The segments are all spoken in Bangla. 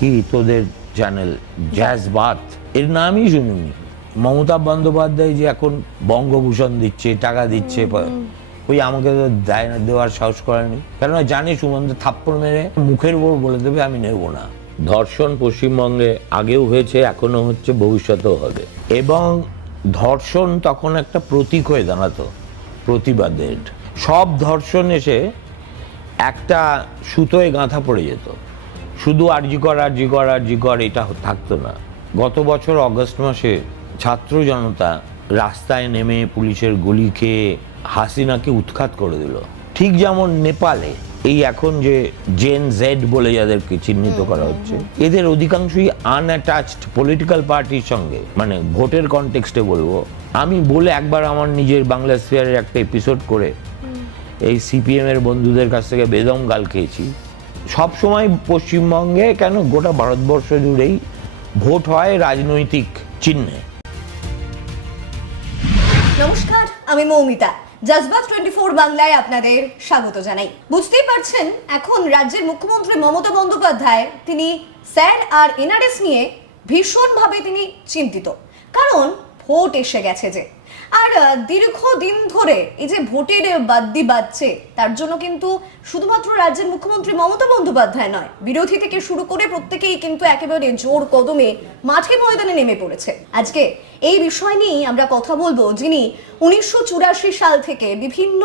কি তোদের চ্যানেল জ্যাজবাত, এর নামই শুনিনি। মমতা বন্দ্যোপাধ্যায় যে এখন বঙ্গভূষণ দিচ্ছে, টাকা দিচ্ছে, ওই আমাকে তো দেওয়ার সাহস করেনি, কেননা জানি সুমন্ত থাপ্পড় মেরে মুখের উপর বলে দেবে আমি নেব না। ধর্ষণ পশ্চিমবঙ্গে আগেও হয়েছে, এখনো হচ্ছে, ভবিষ্যতেও হবে। এবং ধর্ষণ তখন একটা প্রতীক হয়ে দাঁড়াতো প্রতিবাদের। সব ধর্ষণ এসে একটা সুতোয় গাঁথা পড়ে যেত, শুধু আরজি কর এটা থাকতো না। গত বছর অগস্ট মাসে ছাত্র জনতা রাস্তায় নেমে পুলিশের গুলি খেয়ে হাসিনাকে উৎখাত করে দিল। ঠিক যেমন নেপালে এই এখন যে জেন জেড বলে যাদেরকে চিহ্নিত করা হচ্ছে, এদের অধিকাংশই আনঅ্যাটাচড পলিটিক্যাল পার্টির সঙ্গে, মানে ভোটের কনটেক্সটে বলবো আমি বলে একবার আমার নিজের বাংলা স্ফিয়ারের একটা এপিসোড করে এই সিপিএম এর বন্ধুদের কাছ থেকে বেদম গাল খেয়েছি। সবসময় পশ্চিমবঙ্গে কেন গোটা ভারতবর্ষ জুড়েই ভোট হয় রাজনৈতিক চিহ্নে। নমস্কার, আমি মৌমিতা। জজবাত 24 বাংলায় আপনাদের স্বাগত জানাই। বুঝতেই পারছেন এখন রাজ্যের মুখ্যমন্ত্রী মমতা বন্দ্যোপাধ্যায় তিনি স্যার আর এনআরএস নিয়ে ভীষণভাবে তিনি চিন্তিত, কারণ ভোট এসে গেছে যে। আর দীর্ঘদিন ধরে এই যে ভোটের বাদ্যি বাজছে, তার জন্য কিন্তু শুধুমাত্র রাজ্যের মুখ্যমন্ত্রী মমতা বন্দ্যোপাধ্যায় নয়, বিরোধী থেকে শুরু করে প্রত্যেকেই কিন্তু একেবারে জোর কদমে মাঠে ময়দানে নেমে পড়েছে। আজকে এই বিষয় নিয়ে আমরা কথা বলবো যিনি 1984 সাল থেকে বিভিন্ন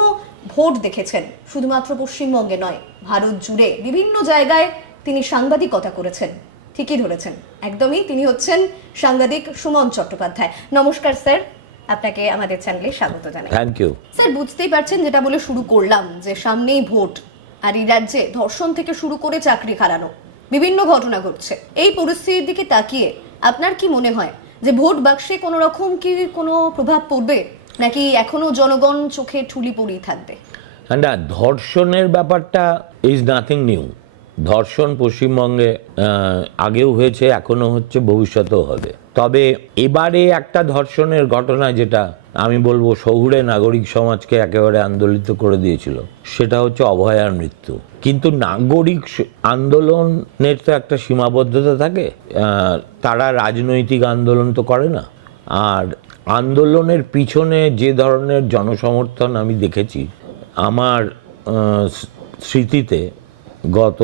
ভোট দেখেছেন, শুধুমাত্র পশ্চিমবঙ্গে নয় ভারত জুড়ে বিভিন্ন জায়গায় তিনি সাংবাদিকতা করেছেন। ঠিকই ধরেছেন, একদমই, তিনি হচ্ছেন সাংবাদিক সুমন চট্টোপাধ্যায়। নমস্কার স্যার, আপনাকে আমাদের চ্যানেলে স্বাগত জানাই। থ্যাংক ইউ স্যার, বুঝতেই পারছেন যেটা বলে শুরু করলাম যে সামনেই ভোট, আর এই রাজ্যে ধর্ষণ থেকে শুরু করে চাকরি হারানো বিভিন্ন ঘটনা ঘটছে। এই পরিস্থিতির দিকে তাকিয়ে আপনার কি মনে হয় যে ভোট বাক্সে কোনো রকম কি কোনো প্রভাব পড়বে, নাকি এখনো জনগণ চোখে ঠুলি পড়েই থাকবে? না, ধর্ষণের ব্যাপারটা ইজ নাথিং নিউ। ধর্ষণ পশ্চিমবঙ্গে আগেও হয়েছে, এখনো হচ্ছে, ভবিষ্যতেও হবে। তবে এবারে একটা ধর্ষণের ঘটনা যেটা আমি বলবো শহুরে নাগরিক সমাজকে একেবারে আন্দোলিত করে দিয়েছিল, সেটা হচ্ছে অভয়ার মৃত্যু। কিন্তু নাগরিক আন্দোলনের তো একটা সীমাবদ্ধতা থাকে, তারা রাজনৈতিক আন্দোলন তো করে না। আর আন্দোলনের পিছনে যে ধরনের জনসমর্থন আমি দেখেছি আমার স্মৃতিতে গত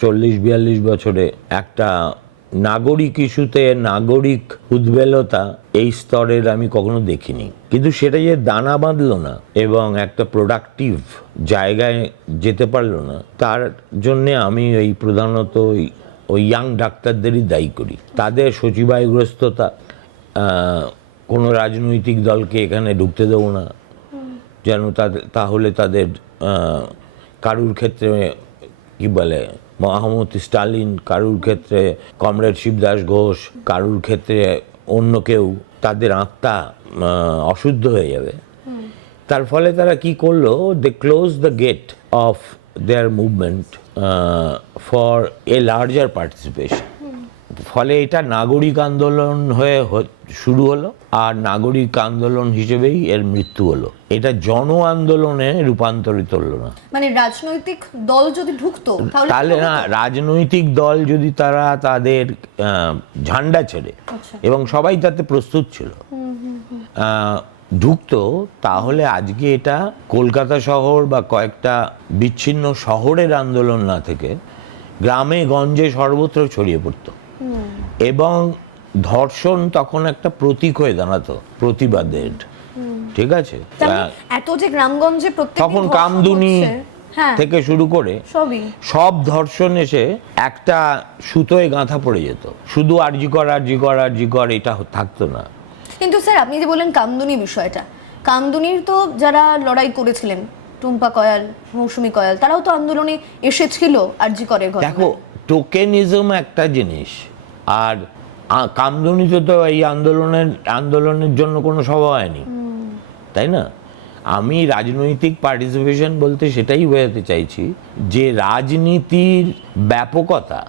40-42 বছরে, একটা নাগরিক ইস্যুতে নাগরিক উদ্বেলতা এই স্তরের আমি কখনো দেখিনি। কিন্তু সেটা যে দানা বাঁধলো না এবং একটা প্রোডাক্টিভ জায়গায় যেতে পারলো না, তার জন্যে আমি এই প্রধানত ওই ইয়াং ডাক্তারদেরই দায়ী করি। তাদের সচিবায়গ্রস্ততা, কোনো রাজনৈতিক দলকে এখানে ঢুকতে দেবো না যেন তাহলে তাদের কারুর ক্ষেত্রে কি বলে মহামতি স্টালিন, কারুর ক্ষেত্রে কমরেড শিবদাস ঘোষ, কারুর ক্ষেত্রে অন্য কেউ, তাদের আত্মা অশুদ্ধ হয়ে যাবে। তার ফলে তারা কি করলো, they close the gate of their movement for a larger participation. ফলে এটা নাগরিক আন্দোলন হয়ে শুরু হলো, আর নাগরিক আন্দোলন হিসেবেই এর মৃত্যু হলো। এটা জন আন্দোলনে রূপান্তরিত হলো না। মানে রাজনৈতিক দল যদি ঢুকতো তাহলে না, রাজনৈতিক দল যদি তারা তাদের ঝান্ডা ছেড়ে, এবং সবাই তাতে প্রস্তুত ছিল, ঢুকতো, তাহলে আজকে এটা কলকাতা শহর বা কয়েকটা বিচ্ছিন্ন শহরের আন্দোলন না থেকে গ্রামে গঞ্জে সর্বত্র ছড়িয়ে পড়তো। এবং ধর্ষণ তখন একটা প্রতীক হয়ে দাঁড়াতো প্রতিবাদের। ঠিক আছে, এত যে গ্রামগঞ্জে তখন কামদুনি থেকে শুরু করে সব ধর্ষণ এসে একটা সুতোয় গাঁথা পড়ে যেত, শুধু আরজি কর এটা থাকতো না। কিন্তু স্যার, আপনি যে বললেন কামদুনি বিষয়টা, কামদুনির তো যারা লড়াই করেছিলেন, টুম্পা কয়াল, মৌসুমী কয়াল, তারাও তো আন্দোলনে এসেছিল আরজি করে। দেখো, টোকেনিজম একটা জিনিস, আর কামদুনিতে তো এই আন্দোলনের জন্য কোনো সভা হয়নি, তাই না? আমি রাজনৈতিক পার্টিসিপেশন বলতে সেটাই বোঝাতে চাইছি যে রাজনীতির ব্যাপকতা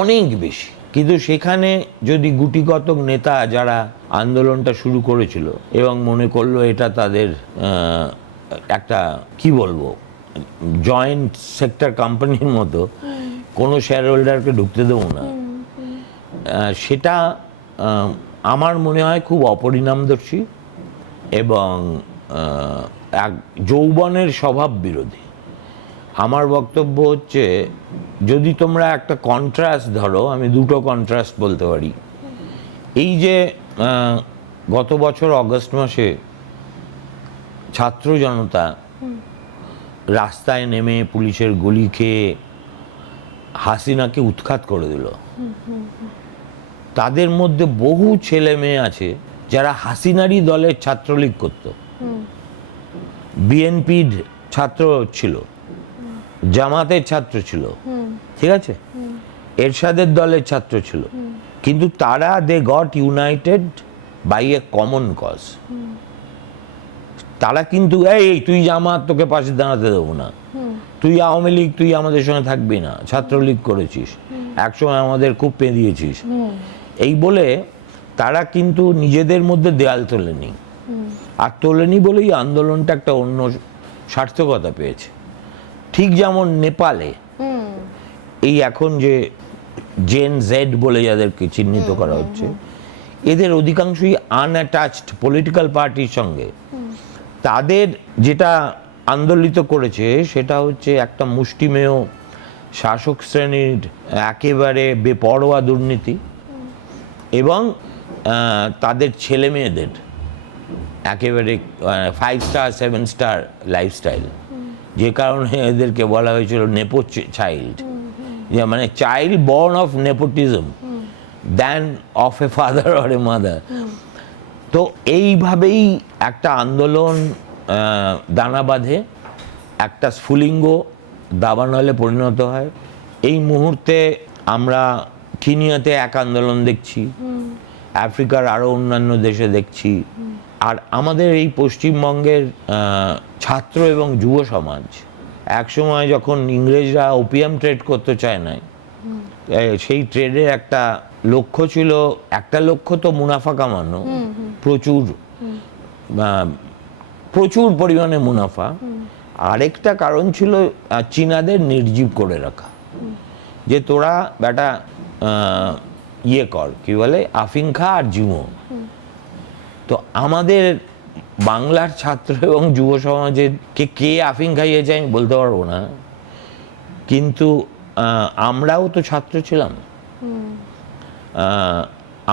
অনেক বেশি, কিন্তু সেখানে যদি গুটিকতক নেতা যারা আন্দোলনটা শুরু করেছিল এবং মনে করলো এটা তাদের একটা কি বলবো জয়েন্ট সেক্টর কোম্পানির মতো কোনো শেয়ার হোল্ডারকে ঢুকতে দেবো না, সেটা আমার মনে হয় খুব অপরিণামদর্শী এবং এক যৌবনের স্বভাব বিরোধী। আমার বক্তব্য হচ্ছে, যদি তোমরা একটা কন্ট্রাস্ট ধরো, আমি দুটো কন্ট্রাস্ট বলতে পারি। এই যে গত বছর অগস্ট মাসে ছাত্র জনতা রাস্তায় নেমে পুলিশের গুলি খেয়ে হাসিনাকে উৎখাত করে দিল, তাদের মধ্যে বহু ছেলে মেয়ে আছে যারা হাসিনারই দলের ছাত্রলীগ করত, বিএনপির ছাত্র ছিল, জামাতের ছাত্র ছিল, ঠিক আছে, এরশাদের দলের ছাত্র ছিল, কিন্তু তারা they got united by a common cause. তারা কিন্তু এই তুই জামাত, তোকে পাশে দাঁড়াতে দেবো না, তুই আওয়ামী লীগ, তুই আমাদের সঙ্গে থাকবি না, ছাত্রলীগ করেছিস, একসময় আমাদের খুব পেঁদিয়েছিস, এই বলে তারা কিন্তু নিজেদের মধ্যে দেয়াল তোলেনি। আর তোলেনি বলেই আন্দোলনটা একটা অন্য সার্থকতা পেয়েছে। ঠিক যেমন নেপালে এই এখন যে জেন জেড বলে যাদেরকে চিহ্নিত করা হচ্ছে, এদের অধিকাংশই আনঅ্যাটাচড পলিটিক্যাল পার্টির সঙ্গে। তাদের যেটা আন্দোলিত করেছে সেটা হচ্ছে একটা মুষ্টিমেয় শাসক শ্রেণীর একেবারে বেপরোয়া দুর্নীতি এবং তাদের ছেলে মেয়েদের একেবারে 5 স্টার 7 স্টার লাইফস্টাইল, যে কারণে এদেরকে বলা হয়েছিল নেপো চাইল্ড, যে মানে child born of nepotism than of a father or a mother. তো এইভাবেই একটা আন্দোলন দানা বাঁধে, একটা স্ফুলিঙ্গ দাবানলে পরিণত হয়। এই মুহূর্তে আমরা কেনিয়াতে এক আন্দোলন দেখছি, আফ্রিকার আরও অন্যান্য দেশে দেখছি। আর আমাদের এই পশ্চিমবঙ্গের ছাত্র এবং যুব সমাজ একসময় যখন ইংরেজরা ওপিয়াম ট্রেড করতে চায় না, সেই ট্রেডের একটা লক্ষ্য ছিল, একটা লক্ষ্য তো মুনাফা কামানো, প্রচুর পরিমাণে মুনাফা। আরেকটা কারণ ছিল চীনাদের নির্জীব করে রাখা, যে তোরা বেটা ইয়ে কর, কি বলে, আফিং খা আর জিমো। তো আমাদের বাংলার ছাত্র এবং যুব সমাজের কে আফিং খাইয়েছে আমি বলতে পারবো না, কিন্তু আমরাও তো ছাত্র ছিলাম,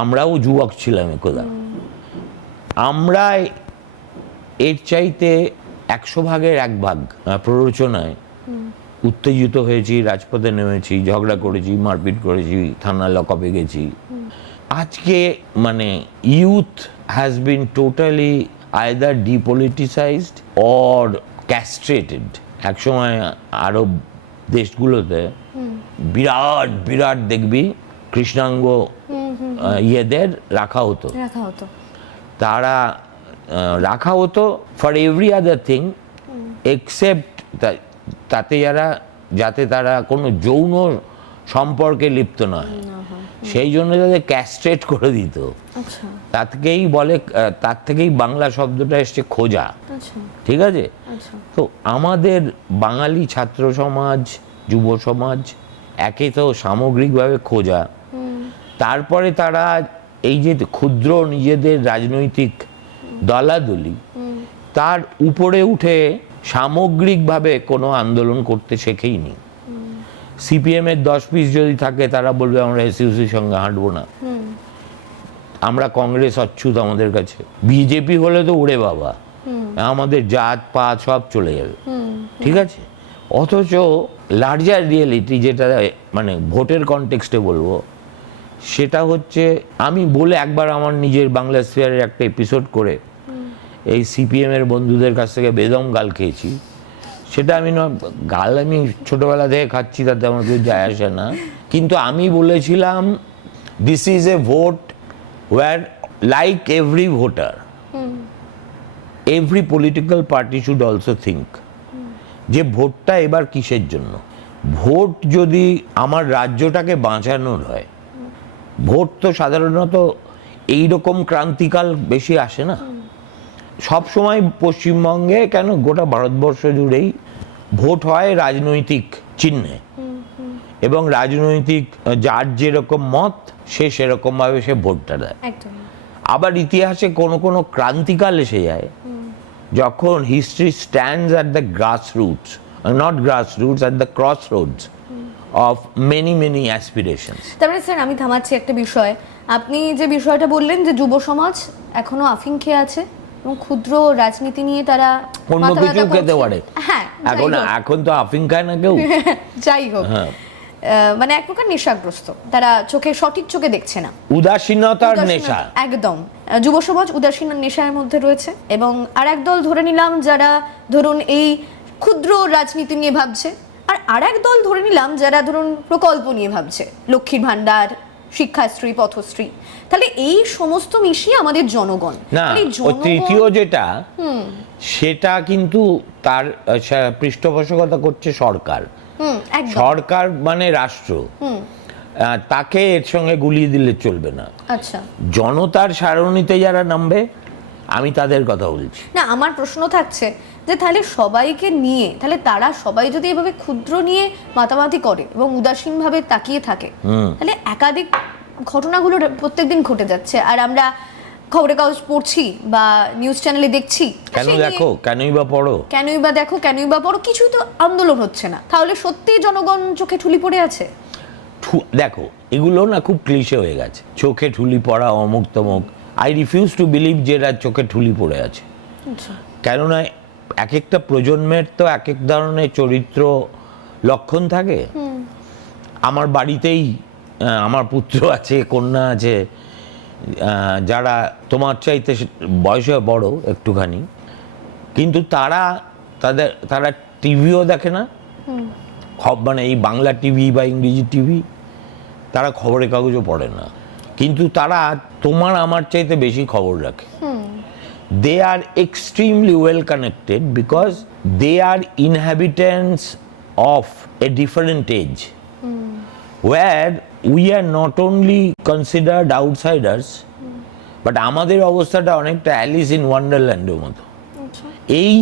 আমরাও যুবক ছিলাম একদা। আমরা এর চাইতে 100 ভাগের 1 ভাগ প্ররোচনায় উত্তেজিত হয়েছি, রাজপথে নেমেছি, ঝগড়া করেছি, মারপিট করেছি, থানা লকআপে গেছি। আজকে মানে youth has been totally either depoliticised or castrated. একসময় আরব দেশগুলোতে বিরাট বিরাট দেখবি কৃষ্ণাঙ্গ ইয়েদের রাখা হতো, তারা রাখা হতো for every other thing except তাতে যাতে তারা কোনো যৌন সম্পর্কে লিপ্ত না হয়, সেই জন্য তাদের ক্যাস্ট্রেট করে দিত। তার থেকেই বাংলা শব্দটা এসছে খোঁজা, ঠিক আছে। তো আমাদের বাঙালি ছাত্র সমাজ, যুব সমাজ একে তো সামগ্রিকভাবে খোঁজা, তারপরে তারা এই যে ক্ষুদ্র নিজেদের রাজনৈতিক দলাদলি, তার উপরে উঠে সামগ্রিকভাবে কোনো আন্দোলন করতে শেখেইনি। সিপিএম এর 10 পিস যদি থাকে, তারা বলবে আমরা এসইউসির সঙ্গে হাঁটবো না, আমরা কংগ্রেস অচ্ছুত আমাদের কাছে। বিজেপি হলে তো উড়ে বাবা, আমাদের জাত পাত সব চলে যাবে, ঠিক আছে। অথচ লার্জার রিয়েলিটি, যেটা মানে ভোটের কনটেক্সটে বলবো, সেটা হচ্ছে, আমি বলে একবার আমার নিজের বাংলা স্ফিয়ারের একটা এপিসোড করে এই সিপিএম এর বন্ধুদের কাছ থেকে বেদম গাল খেয়েছি। সেটা আমি গাল আমি ছোটবেলা থেকে খাচ্ছি, তাতে আমার কিছু যায় আসে না, কিন্তু আমি বলেছিলাম this is a vote were like every voter every political party should also think যে ভোটটা এবার কিসের জন্য। ভোট যদি আমার রাজ্যটাকে বাঁচানোর হয়, ভোট তো সাধারণত এইরকম ক্রান্তিকাল বেশি আসে না। সব সময় পশ্চিমবঙ্গে কেন গোটা ভারতবর্ষ জুড়েই ভোট হয় রাজনৈতিক চিহ্নে, এবং রাজনৈতিক যার যেরকম মত সে সেরকম ভাবে সে ভোটটা দেয়। একদম। আবার ইতিহাসে কোনো কোনো ক্রান্তিকাল এসে যায় যখন history stands at the grass roots, not glass roots, at the cross Rhodes of many many aspirations. তারপরে স্যার আমি থামাচ্ছি একটা বিষয়, আপনি যে বিষয়টা বললেন যে যুব সমাজ এখনো আফিং খেয়ে আছে এবং ক্ষুদ্র রাজনীতি নিয়ে তারা অন্য মাথা কিছু ব্যথা খেতে করছে। পারে। হ্যাঁ, এখন যাই হোক। এখন তো আফিং খায় না কেউ। যাই হোক, হ্যাঁ। মানে এক প্রকার নেশাগ্রস্ত, তারা সঠিক চোখে দেখছে না। উদাসীনতার নেশা। একদম। যুব সমাজ উদাসীন নেশার মধ্যে রয়েছে এবং আর একদল ধরে নিলাম যারা ধরুন এই ক্ষুদ্র রাজনীতি নিয়ে ভাবছে, আর এক দল ধরে নিলাম যারা ধরুন প্রকল্প নিয়ে ভাবছে, লক্ষ্মীর ভান্ডার, শিক্ষাশ্রী, পথশ্রী। তাহলে এই সমস্ত মিশিয়ে আমাদের জনগণ। না, তাহলে ও তৃতীয় যেটা সেটা কিন্তু তার পৃষ্ঠপোষকতা করছে সরকার। একদম। সরকার মানে রাষ্ট্র, তাকে এর সঙ্গে গুলিয়ে দিলে চলবে না। আচ্ছা, জনতার সারণীতে যারা নামবে আমি তাদের কথা বলছি। না আমার প্রশ্ন থাকছে যে তাহলে সবাইকে নিয়ে, তাহলে তারা সবাই যদি এভাবে ক্ষুদ্র নিয়ে মাতামাতি করে এবং উদাসীনভাবে তাকিয়ে থাকে, তাহলে একাধিক ঘটনাগুলো প্রত্যেকদিন ঘটে যাচ্ছে আর আমরা খবরের কাগজ পড়ছি বা নিউজ চ্যানেলে দেখছি। কেন দেখো, কেনই বা পড়ো, কেনই বা দেখো, কেনই বা পড়ো, কিছুই তো আন্দোলন হচ্ছে না। তাহলে সত্যি জনগণ চোখে ঠুলি পড়ে আছে। দেখো এগুলো না খুব ক্লিশে হয়ে গেছে, চোখে ঠুলি পড়া, অমুক তমুক। আই রিফিউজ টু বিলিভ যে এরা চোখে ঠুলি পড়ে আছে। কেননা এক একটা প্রজন্মের তো এক এক ধরনের চরিত্র লক্ষণ থাকে। আমার বাড়িতেই আমার পুত্র আছে, কন্যা আছে, যারা তোমার চাইতে বয়সে বড় একটুখানি, কিন্তু তারা টিভিও দেখে না, মানে এই বাংলা টিভি বা ইংরেজি টিভি, তারা খবরের কাগজও পড়ে না, কিন্তু তারা তোমার আমার চাইতে বেশি খবর রাখে। They are extremely well connected because they are inhabitants of a different age, where we are not only considered outsiders, but আমাদের অবস্থাটা অনেকটা অ্যালিস ইন ওয়ান্ডারল্যান্ডের মতো। এই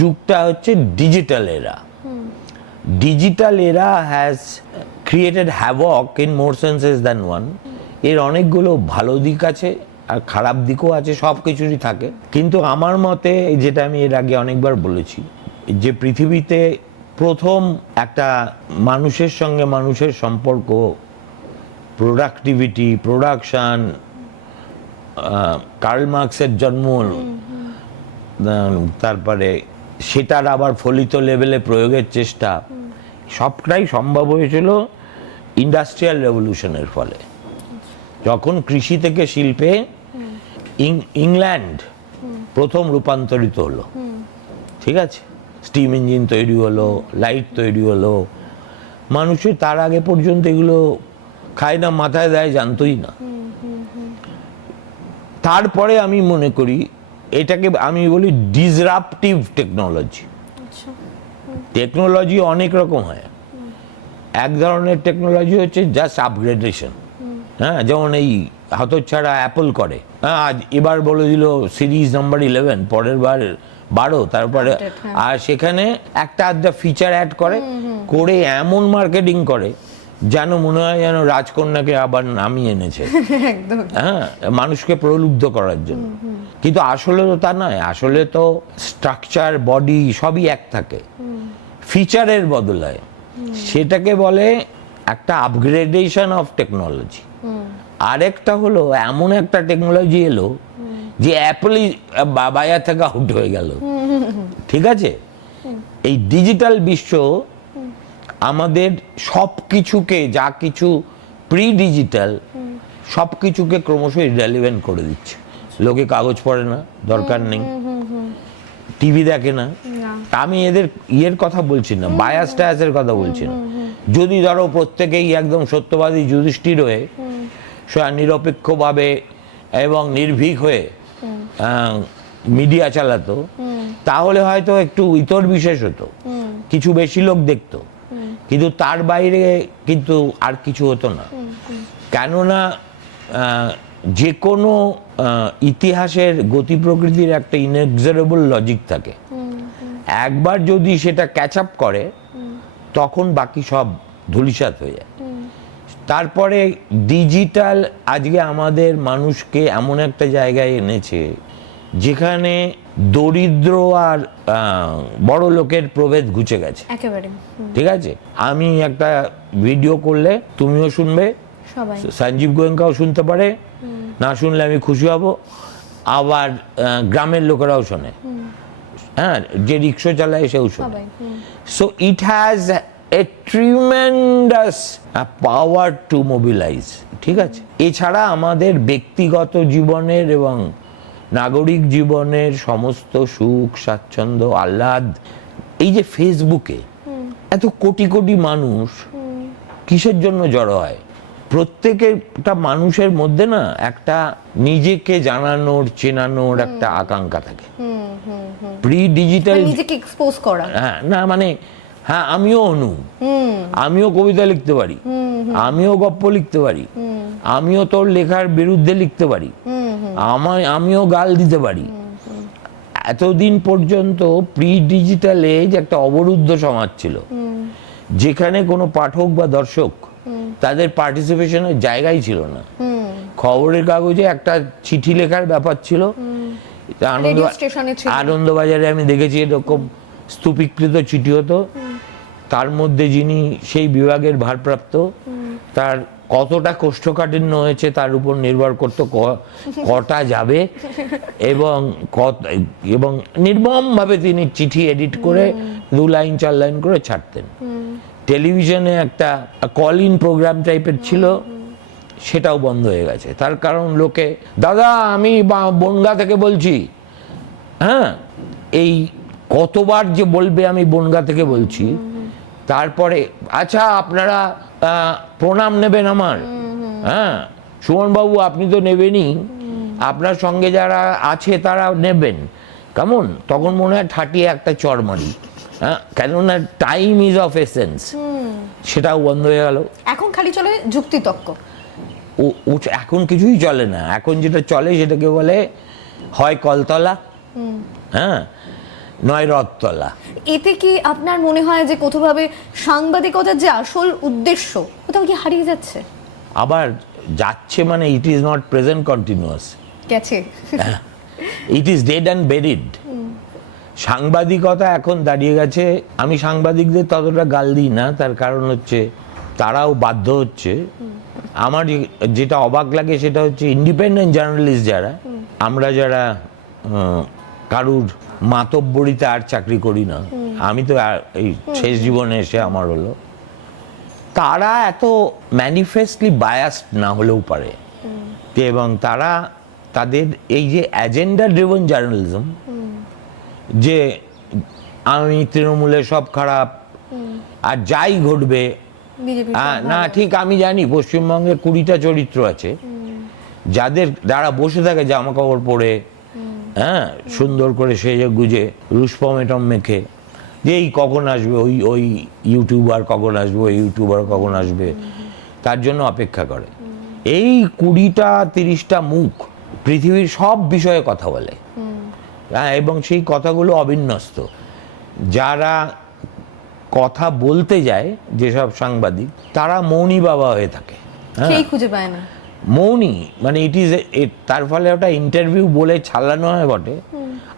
যুগটা হচ্ছে ডিজিটাল এরা। ডিজিটাল এরা has created havoc in more senses than one. এর অনেকগুলো ভালো দিক আছে আর খারাপ দিকও আছে, সব কিছুরই থাকে। কিন্তু আমার মতে, যেটা আমি এর আগে অনেকবার বলেছি, যে পৃথিবীতে প্রথম একটা মানুষের সঙ্গে মানুষের সম্পর্ক, প্রোডাক্টিভিটি, প্রোডাকশন, কার্ল মার্কসের জন্ম, তারপরে সেটার আবার ফলিত লেভেলে প্রয়োগের চেষ্টা, সবটাই সম্ভব হয়েছিল ইন্ডাস্ট্রিয়াল রেভলিউশনের ফলে। যখন কৃষি থেকে শিল্পে ইংল্যান্ড প্রথম রূপান্তরিত হলো, ঠিক আছে, স্টিম ইঞ্জিন তৈরি হলো, লাইট তৈরি হলো, মানুষের তার আগে পর্যন্ত এগুলো খায় না, মাথায় দেয়, জানতোই না। তারপরে আমি মনে করি এটাকে আমি বলি ডিসরাপটিভ টেকনোলজি। টেকনোলজি অনেক রকম হয়। এক ধরনের টেকনোলজি হচ্ছে জাস্ট আপগ্রেডেশন, হ্যাঁ, যেমন এই হতচ্ছাড়া অ্যাপল করে, হ্যাঁ, আজ এবার বলে দিল সিরিজ নাম্বার 11, পরের বার 12, তারপরে আর সেখানে একটা আধটা ফিচার অ্যাড করে এমন মার্কেটিং করে যেন মনে হয় যেন রাজকন্যাকে আবার নামিয়ে এনেছে, হ্যাঁ, মানুষকে প্রলুব্ধ করার জন্য। কিন্তু আসলে তো তা নয়, আসলে তো স্ট্রাকচার, বডি সবই এক থাকে, ফিচারের বদলায়। সেটাকে বলে একটা আপগ্রেডেশন অফ টেকনোলজি। আরেকটা হলো এমন একটা টেকনোলজি এলো যে অ্যাপলই বাজার থেকে আউট হয়ে গেল, ঠিক আছে। এই ডিজিটাল বিশ্ব আমাদের সব কিছুকে, যা কিছু প্রি ডিজিটাল, সব কিছুকে ক্রমশ ইররিলেভেন্ট করে দিচ্ছে। লোকে কাগজ পড়ে না, দরকার নেই, টিভি দেখে না। আমি এদের ইয়ের কথা বলছি না, বায়াস টায়াসের কথা বলছি না। যদি ধরো প্রত্যেকেই একদম সত্যবাদী যুধিষ্ঠির হয়ে নিরপেক্ষভাবে এবং নির্ভীক হয়ে মিডিয়া চালাতো, তাহলে হয়তো একটু ইতর বিশেষ হতো, কিছু বেশি লোক দেখতো, কিন্তু তার বাইরে কিন্তু আর কিছু হতো না। কেননা যে কোনো ইতিহাসের গতি প্রকৃতির একটা ইনএক্সারেবল লজিক থাকে। একবার যদি সেটা ক্যাচ আপ করে, তখন বাকি সব ধূলিসাৎ হয়ে যায়। তারপরে ডিজিটাল আজকে আমাদের মানুষকে এমন একটা জায়গায় এনেছে যেখানে দরিদ্র আর বড় লোকের প্রভেদ ঘুচে গেছে একেবারে ঠিক আছে। আমি একটা ভিডিও করলে তুমিও শুনবে, সবাই সঞ্জীব গোয়েঙ্কাও শুনতে পারে, না শুনলে আমি খুশি হব, আবার গ্রামের লোকেরাও শোনে, হ্যাঁ, যে রিক্সা চালায় সেও শোনে। সবাই so it has a tremendous power to mobilise, ঠিক আছে। এছাড়া আমাদের ব্যক্তিগত জীবনের এবং নাগরিক জীবনের সমস্ত সুখ স্বাচ্ছন্দ্য আহ্লাদ, এই যে ফেসবুকে এত কোটি কোটি মানুষ কিসের জন্য জড়ো হয়? প্রত্যেকটা মানুষের মধ্যে না একটা নিজেকে জানানোর চেনানোর একটা আকাঙ্ক্ষা থাকে। প্রি ডিজিটাল নিজেকে এক্সপোজ করা, হ্যাঁ, না মানে হ্যাঁ আমিও অনু, আমিও কবিতা লিখতে পারি, আমিও গল্প লিখতে পারি, আমিও তোর লেখার বিরুদ্ধে লিখতে পারি, আমিও গাল দিতে পারি। এতদিন পর্যন্ত প্রি ডিজিটাল এজ একটা অবরুদ্ধ সমাজ ছিল, যেখানে কোনো পাঠক বা দর্শক তাদের পার্টিসিপেশনের জায়গাই ছিল না। খবরের কাগজে একটা চিঠি লেখার ব্যাপার ছিল, আনন্দবাজারে আমি দেখেছি এরকম স্তূপীকৃত চিঠি হতো, তার মধ্যে যিনি সেই বিভাগের ভারপ্রাপ্ত তার কতটা কোষ্ঠকাঠিন্য হয়েছে তার উপর নির্ভর করতো কটা যাবে, এবং নির্মমভাবে তিনি চিঠি এডিট করে 2 লাইন 4 লাইন করে ছাড়তেন। টেলিভিশনে একটা কল ইন প্রোগ্রাম টাইপের ছিল, সেটাও বন্ধ হয়ে গেছে। তার কারণ লোকে, দাদা আমি বনগা থেকে বলছি, হ্যাঁ, এই কতবার যে বলবে আমি বনগা থেকে বলছি, তারপরে আচ্ছা আপনারা প্রণাম নেবেন আমার, হ্যাঁ সুমনবাবু আপনি তো নেবেনই, আপনার সঙ্গে যারা আছে তারা নেবেন, কেমন? তখন মনে হয় ঠাটিয়ে একটা চড় মারি, হ্যাঁ, কেননা টাইম ইজ অফ এসেন্স, সেটাও বন্ধ হয়ে গেল। এখন খালি চলে যুক্তিতক্ক, এখন কিছুই চলে না। এখন যেটা চলে সেটাকে বলে হয় কলতলা, হ্যাঁ, নয় রথতলা। এতে কি আপনার মনে হয় যে কোথাভাবে সাংবাদিকতার যে আসল উদ্দেশ্য কোথাও কি হারিয়ে যাচ্ছে? আবার যাচ্ছে মানে it is not present continuous, গেছে, it is dead and buried. সাংবাদিকতা এখন দাঁড়িয়ে গেছে, আমি সাংবাদিকদের ততটা গাল দিই না, তার কারণ হচ্ছে তারাও বাধ্য হচ্ছে। আমার যেটা অবাক লাগে সেটা হচ্ছে ইন্ডিপেন্ডেন্ট জার্নালিস্ট যারা, আমরা যারা কারুর মাতব্বরিতে আর চাকরি করি না, আমি তো এই শেষ জীবনে এসে আমার হলো, তারা এত ম্যানিফেস্টলি বায়াসড না হলেও পারে, এবং তারা তাদের এই যে অ্যাজেন্ডা ড্রিভেন জার্নালিজম, যে আমি তৃণমূলের সব খারাপ আর যাই ঘটবে, না ঠিক আমি জানি পশ্চিমবঙ্গে 20টা চরিত্র আছে যারা বসে থাকে জামা কাপড় পরে, হ্যাঁ, সুন্দর করে সেজে গুজে রুশপমেটম মেখে, যে এই কখন আসবে ওই ইউটিউবার, কখন আসবে ওই ইউটিউবার, কখন আসবে, তার জন্য অপেক্ষা করে। এই 20টা 30টা মুখ পৃথিবীর সব বিষয়ে কথা বলে, হ্যাঁ, এবং সেই কথাগুলো অবিন্যস্ত। যারা কথা বলতে যায় যেসব সাংবাদিক, তারা মৌনী বাবা হয়ে থাকে, সেই খুঁজে পায় না মৌনী, মানে ইট ইজ, তার ফলে ওটা ইন্টারভিউ বলে ছাড়ানো হয় বটে,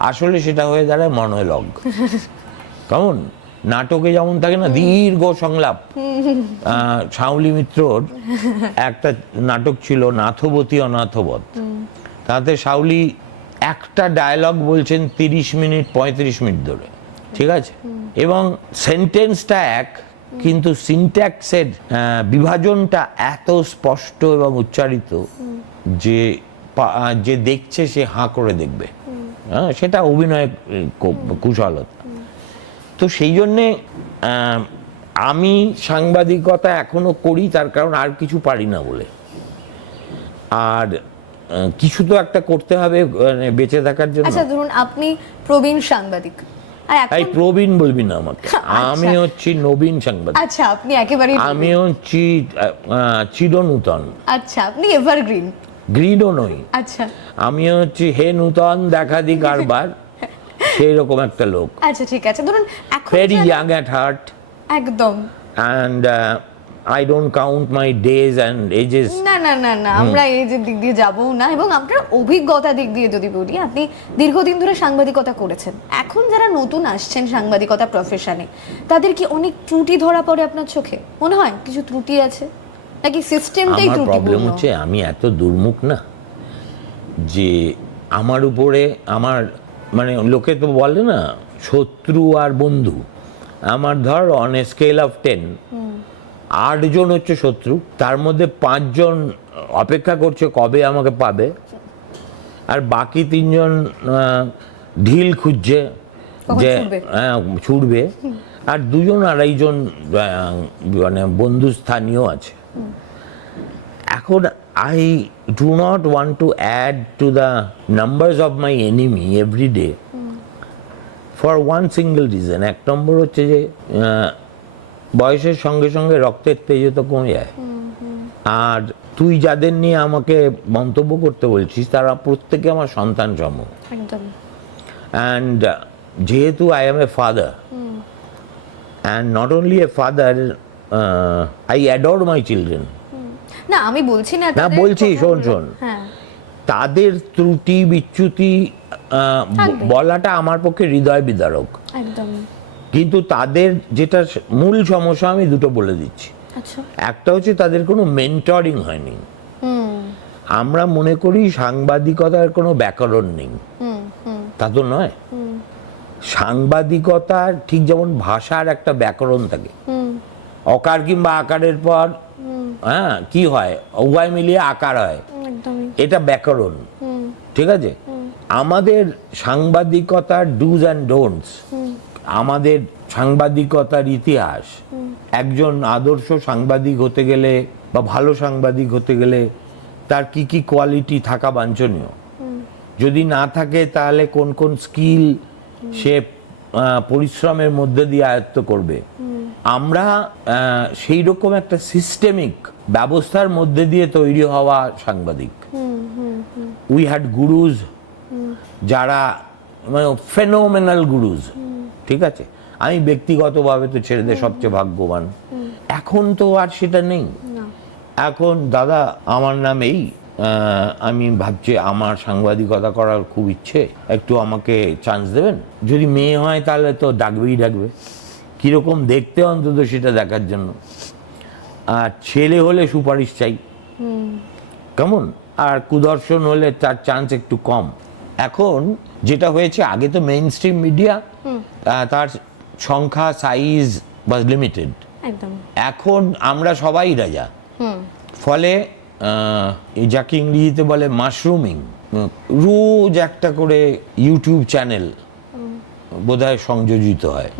আসলে সেটা হয়ে দাঁড়ায় মনোলগ। কেমন নাটকে যেমন থাকে না দীর্ঘ সংলাপ, শাওলি মিত্রর একটা নাটক ছিল নাথবতী অনাথবধ, তাতে শাওলি একটা ডায়লগ বলছেন 30 মিনিট 35 মিনিট ধরে, ঠিক আছে, এবং সেন্টেন্সটা এক, কিন্তু সিনট্যাক্সের বিভাজনটা এত স্পষ্ট এবং উচ্চারিত যে দেখছে সে হাঁ করে দেখবে, হ্যাঁ, সেটা অভিনয় কুশলতা। তো সেই জন্যে আমি সাংবাদিকতা এখনো করি, তার কারণ আর কিছু পারি না বলে, আর কিছু তো একটা করতে হবে বেঁচে থাকার জন্য। আচ্ছা ধরুন আপনি প্রবীণ সাংবাদিক, এই প্রবীণ বলবি না আমাকে, আমি হচ্ছি নবীন সাংবাদিক। আচ্ছা আপনি একেবারে, আমি হচ্ছি চিরনূতন। আচ্ছা আপনি এভারগ্রিন। গ্রিনও নই। আচ্ছা আমি হচ্ছি হে নূতন দেখা দি কারবার, সেই রকম একটা লোক। আচ্ছা ঠিক আছে, ধরুন এখন ভেরি ইয়াং অ্যাট হার্ট, একদম, and I don't count my days and ages. না না না না, আমরা এই যে দিক দিয়ে যাবো না। এবং আপনার অভিজ্ঞতা দিক দিয়ে যদি বলি, আপনি দীর্ঘদিন ধরে সাংবাদিকতা করেছেন, এখন যারা নতুন আসছেন সাংবাদিকতা প্রফেশনে, তাদের কি অনেক ত্রুটি ধরা পড়ে আপনার চোখে? মনে হয় কিছু ত্রুটি আছে, নাকি সিস্টেমটাই আমার প্রবলেম ত্রুটিপূর্ণ? হচ্ছে আমি এত দুর্মুখ না যে আমার উপরে আমার মানে লোকে তো বলে না শত্রু আর বন্ধু, আমার ধর অন এ স্কেল অফ 10 8 জন হচ্ছে শত্রু, তার মধ্যে 5 জন অপেক্ষা করছে কবে আমাকে পাবে, আর বাকি 3 জন ঢিল খুঁজছে কখন যে ছুটবে। ছুটবে, আর 2 জন 2.5 জন মানে বন্ধু স্থানীয় আছে। এখন I do not want to add to the numbers of my enemy every day for one single reason. এক নম্বর হচ্ছে যে বয়সের সঙ্গে সঙ্গে রক্তের তেজতা কমে যায়, আর তুই যাদের নিয়ে আমাকে মন্তব্য করতে বলছিস তারা প্রত্যেকে আমার সন্তান সম। একদম। অ্যান্ড যেহেতু I am a father, and not only a father, I adore my children. না আমি বলছি না, না তাদের বলছি, শোন কথাগুলো- শোন, হ্যাঁ তাদের ত্রুটি বিচ্যুতি থাকবে। বলাটা আমার পক্ষে হৃদয় বিদারক, একদম। কিন্তু তাদের যেটা মূল সমস্যা আমি দুটো বলে দিচ্ছি। আচ্ছা। একটা হচ্ছে তাদের কোনো মেন্টরিং হয়নি। হুম আমরা মনে করি সাংবাদিকতার কোনো ব্যাকরণ নেই, হুম হুম তা তো নয়। সাংবাদিকতার ঠিক যেমন ভাষার একটা ব্যাকরণ থাকে, হুম অকার কিংবা আকারের পর হ্যাঁ কি হয়, উভয় মিলিয়ে আকার হয়, একদমই। এটা ব্যাকরণ। হুম ঠিক আছে, আমাদের সাংবাদিকতার ডুজ অ্যান্ড ডোন্টস, আমাদের সাংবাদিকতার ইতিহাস, একজন আদর্শ সাংবাদিক হতে গেলে বা ভালো সাংবাদিক হতে গেলে তার কি কি কোয়ালিটি থাকা বাঞ্ছনীয়, যদি না থাকে তাহলে কোন কোন স্কিল সে পরিশ্রমের মধ্যে দিয়ে আয়ত্ত করবে। আমরা সেই রকম একটা সিস্টেমিক ব্যবস্থার মধ্যে দিয়ে তৈরি হওয়া সাংবাদিক। উই হ্যাড গুরুজ, যারা মানে ফেনোমেনাল গুরুজ। ঠিক আছে, আমি ব্যক্তিগতভাবে তো ছেলেদের সবচেয়ে ভাগ্যবান। এখন তো আর সেটা নেই। এখন দাদা আমার নাম এই, আমি ভাবছি আমার সাংবাদিকতা করার খুব ইচ্ছে, একটু আমাকে চান্স দেবেন। যদি মেয়ে হয় তাহলে তো ডাকবেই ডাকবে, কীরকম দেখতে অন্তত সেটা দেখার জন্য। আর ছেলে হলে সুপারিশ চাই, কেমন, আর কুদর্শন হলে তার চান্স একটু কম। এখন যেটা হয়েছে, আগে তো মেইন স্ট্রিম মিডিয়া তার সংখ্যা সাইজ ওয়াজ লিমিটেড, একদম। এখন আমরা সবাই রাজা। ফলে যাকে ইংরেজিতে বলে মাশরুমিং, রোজ একটা করে ইউটিউব চ্যানেল বোধহয় সংযোজিত হয়,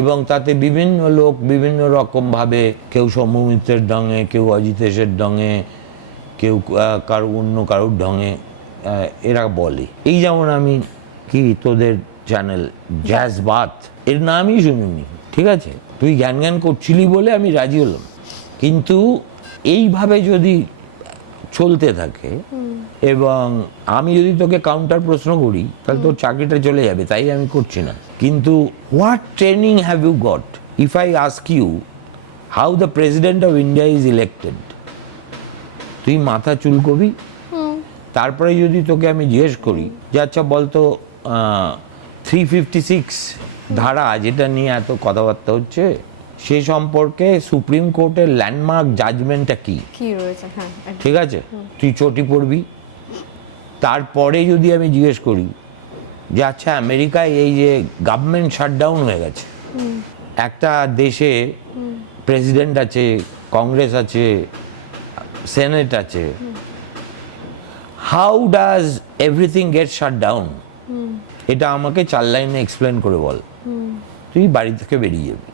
এবং তাতে বিভিন্ন লোক বিভিন্ন রকম ভাবে, কেউ সৌম্যমিত্রের ঢঙে, কেউ অজিতেশের ঢঙে, কেউ অন্য কারোর ঢঙে এরা বলে। এই যেমন আমি কি তোদের চ্যানেল জ্যাজবাত, এর নামই শুনিনি। ঠিক আছে, তুই জ্ঞান জ্ঞান করছিলি বলে আমি রাজি হলাম, কিন্তু এইভাবে যদি চলতে থাকে এবং আমি যদি তোকে কাউন্টার প্রশ্ন করি তাহলে তোর চাকরিটা চলে যাবে, তাই আমি করছি না। কিন্তু what training have you got? If I ask you how the president of India is elected, তুই মাথা চুলকবি। তারপরে যদি তোকে আমি জিজ্ঞেস করি যে আচ্ছা বলতো 356 ধারা যেটা নিয়ে এত কথাবার্তা হচ্ছে, সে সম্পর্কে সুপ্রিম কোর্টের ল্যান্ডমার্ক জাজমেন্টটা কি রয়েছে, হ্যাঁ একদম। ঠিক আছে, তুই চটি পড়বি। তারপরে যদি আমি জিজ্ঞেস করি যে আচ্ছা আমেরিকায় এই যে গভর্নমেন্ট শাটডাউন হয়ে গেছে, একটা দেশে প্রেসিডেন্ট আছে, কংগ্রেস আছে, সেনেট আছে, how does everything get shut down? এটা আমাকে 4 লাইনে এক্সপ্লেন করে বল, তুই বাড়ি থেকে বেরিয়ে যাবি।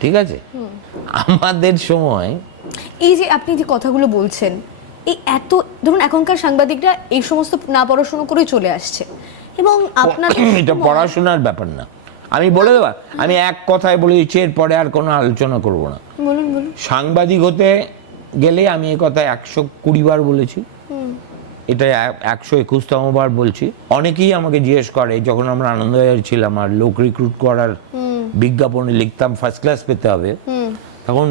ঠিক আছে, আমাদের সময় এই যে আপনি যে কথাগুলো বলছেন, এই এত ধরুন এখনকার সাংবাদিকরা এই সমস্ত না পড়াশোনা করে চলে আসছে, এবং আপনার এটা পড়াশোনার ব্যাপার না, আমি বলে দেবো, আমি এক কথায় বলে দিচ্ছি, এরপরে আর কোনো আলোচনা করব না। বলুন বলুন। সাংবাদিক হতে গেলে আমি এই কথা 120 বার বলেছি, এটা 121তম বার বলছি। অনেকেই আমাকে জিজ্ঞেস করে, যখন আমরা আনন্দবাজার ছিলাম আর লোক রিক্রুট করার বিজ্ঞাপনে লিখতাম ফার্স্ট ক্লাস পেতে হবে, তখন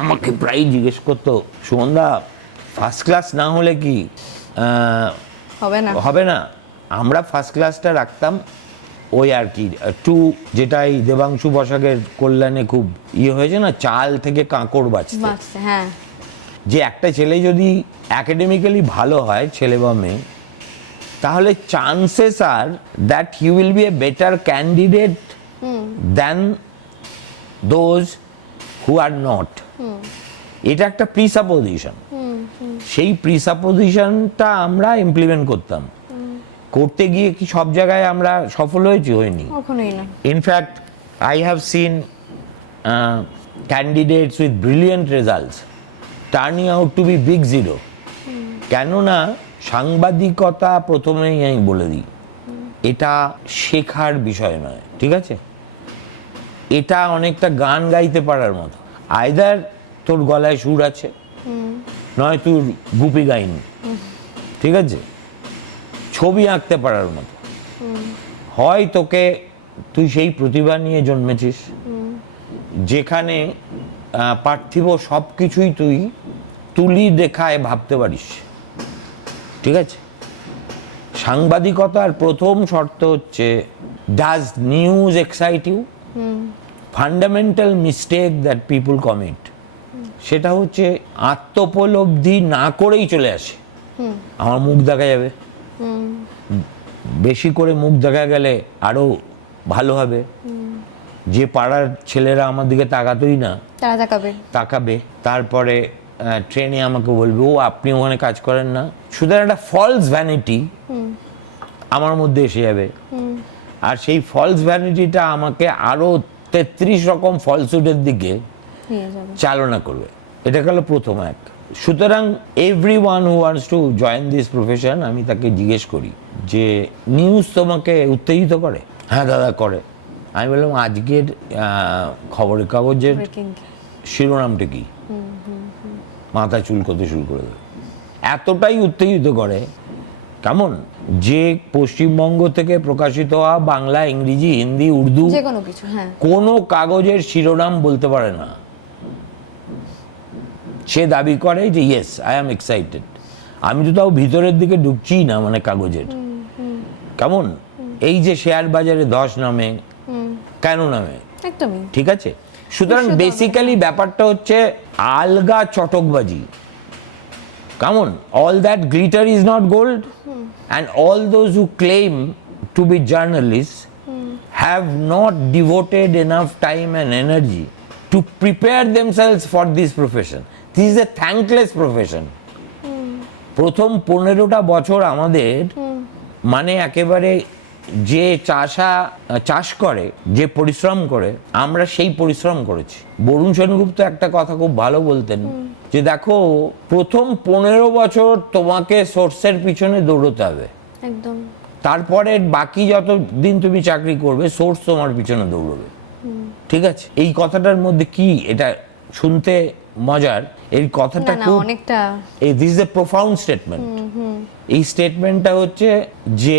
আমাকে প্রায় জিজ্ঞেস করতো, সুমনদা ফার্স্ট ক্লাস না হলে কি হবে না? আমরা ফার্স্ট ক্লাসটা রাখতাম ওই আর কি, টু যেটা এই দেবাংশু বসাকের কল্যাণে খুব হয়েছে না, চাল থেকে কাঁকড় বাঁচতে। হ্যাঁ, যে একটা ছেলে যদি অ্যাকাডেমিক্যালি ভালো হয়, ছেলে বা মেয়ে, তাহলে chances R that he will B a better candidate than those who are not. এটা একটা প্রিসাপোজিশন। সেই প্রিসাপোজিশনটা আমরা ইমপ্লিমেন্ট করতাম। করতে গিয়ে কি সব জায়গায় আমরা সফল হয়নি? In fact I have seen candidates with brilliant results turning out to be big zero. কেননা সাংবাদিকতা, প্রথমেই আমি বলে দিই, এটা শেখার বিষয় নয়, ঠিক আছে? এটা অনেকটা গান গাইতে পারার মতো। আইদার তোর গলায় সুর আছে, নয় তোর গুপি গাইনি, ঠিক আছে? ছবি আঁকতে পারার মতো হয় তোকে, তুই সেই প্রতিভা নিয়ে জন্মেছিস যেখানে পার্থিব সব কিছুই তুই তুলি দেখায় ভাবতে পারিস, ঠিক আছে? সাংবাদিকতার প্রথম শর্ত হচ্ছে, does news excite you? Fundamental mistake that people commit, সেটা হচ্ছে আত্মোপলব্ধি না করেই চলে আসে। আমার মুখ দেখা যাবে, বেশি করে মুখ দেখা গেলে আরো ভালো হবে, যে পাড়ার ছেলেরা আমার দিকে তাকাতোই না তাকাবে, তারপরে ট্রেনে আমাকে বলবে, ও আপনি ওখানে কাজ করেন না। সুতরাং একটা ফলস ভ্যানিটি আমার মধ্যে এসে যাবে, আর সেই ফলস ভ্যানিটিটা আমাকে আরো 33 রকম ফলসুটের দিকে চালনা করবে। এটা গেল প্রথম এক। সুতরাং everyone who wants to join this profession, আমি তাকে জিজ্ঞেস করি যে নিউজ তোমাকে উত্তেজিত করে? হ্যাঁ দাদা করে। আমি বললাম আজকের খবরের কাগজের শিরোনামটা কি? মাথা চুলকোতে শুরু করে দেবে। এতটাই উত্তেজিত করে, কেমন যে পশ্চিমবঙ্গ থেকে প্রকাশিত হওয়া বাংলা, ইংরেজি, হিন্দি, উর্দু কোনো কাগজের শিরোনাম বলতে পারে না। সে দাবি করে যে ইয়েস আই অ্যাম এক্সাইটেড। আমি তো তাও ভিতরের দিকে ঢুকছি না, মানে কাগজের। কেমন এই যে শেয়ার বাজারে ধস নামে, কেন নামে? ঠিক আছে। সুতরাং বেসিক্যালি ব্যাপারটা হচ্ছে আলগা চটকবাজি। কেমন all that glitter is not gold, and all those who claim to be journalist have not devoted enough time and energy to prepare themselves for this profession. This is a thankless profession. প্রথম 15টা বছর আমাদের মানে একেবারে যে চাষ করে, যে পরিশ্রম করে, আমরা সেই পরিশ্রম করেছি। বরুণ সেনগুপ্ত একটা কথা খুব ভালো বলতেন যে দেখো, প্রথম 15 বছর তোমাকে সোর্সের পিছনে দৌড়তে হবে, একদম। তারপরে বাকি যত দিন তুমি চাকরি করবে, সোর্স তোমার পিছনে দৌড়বে, ঠিক আছে? এই কথাটার মধ্যে কি, এটা শুনতে মজার, এই কথাটা খুব অনেকটা, this is a profound statement. এই স্টেটমেন্টটা হচ্ছে যে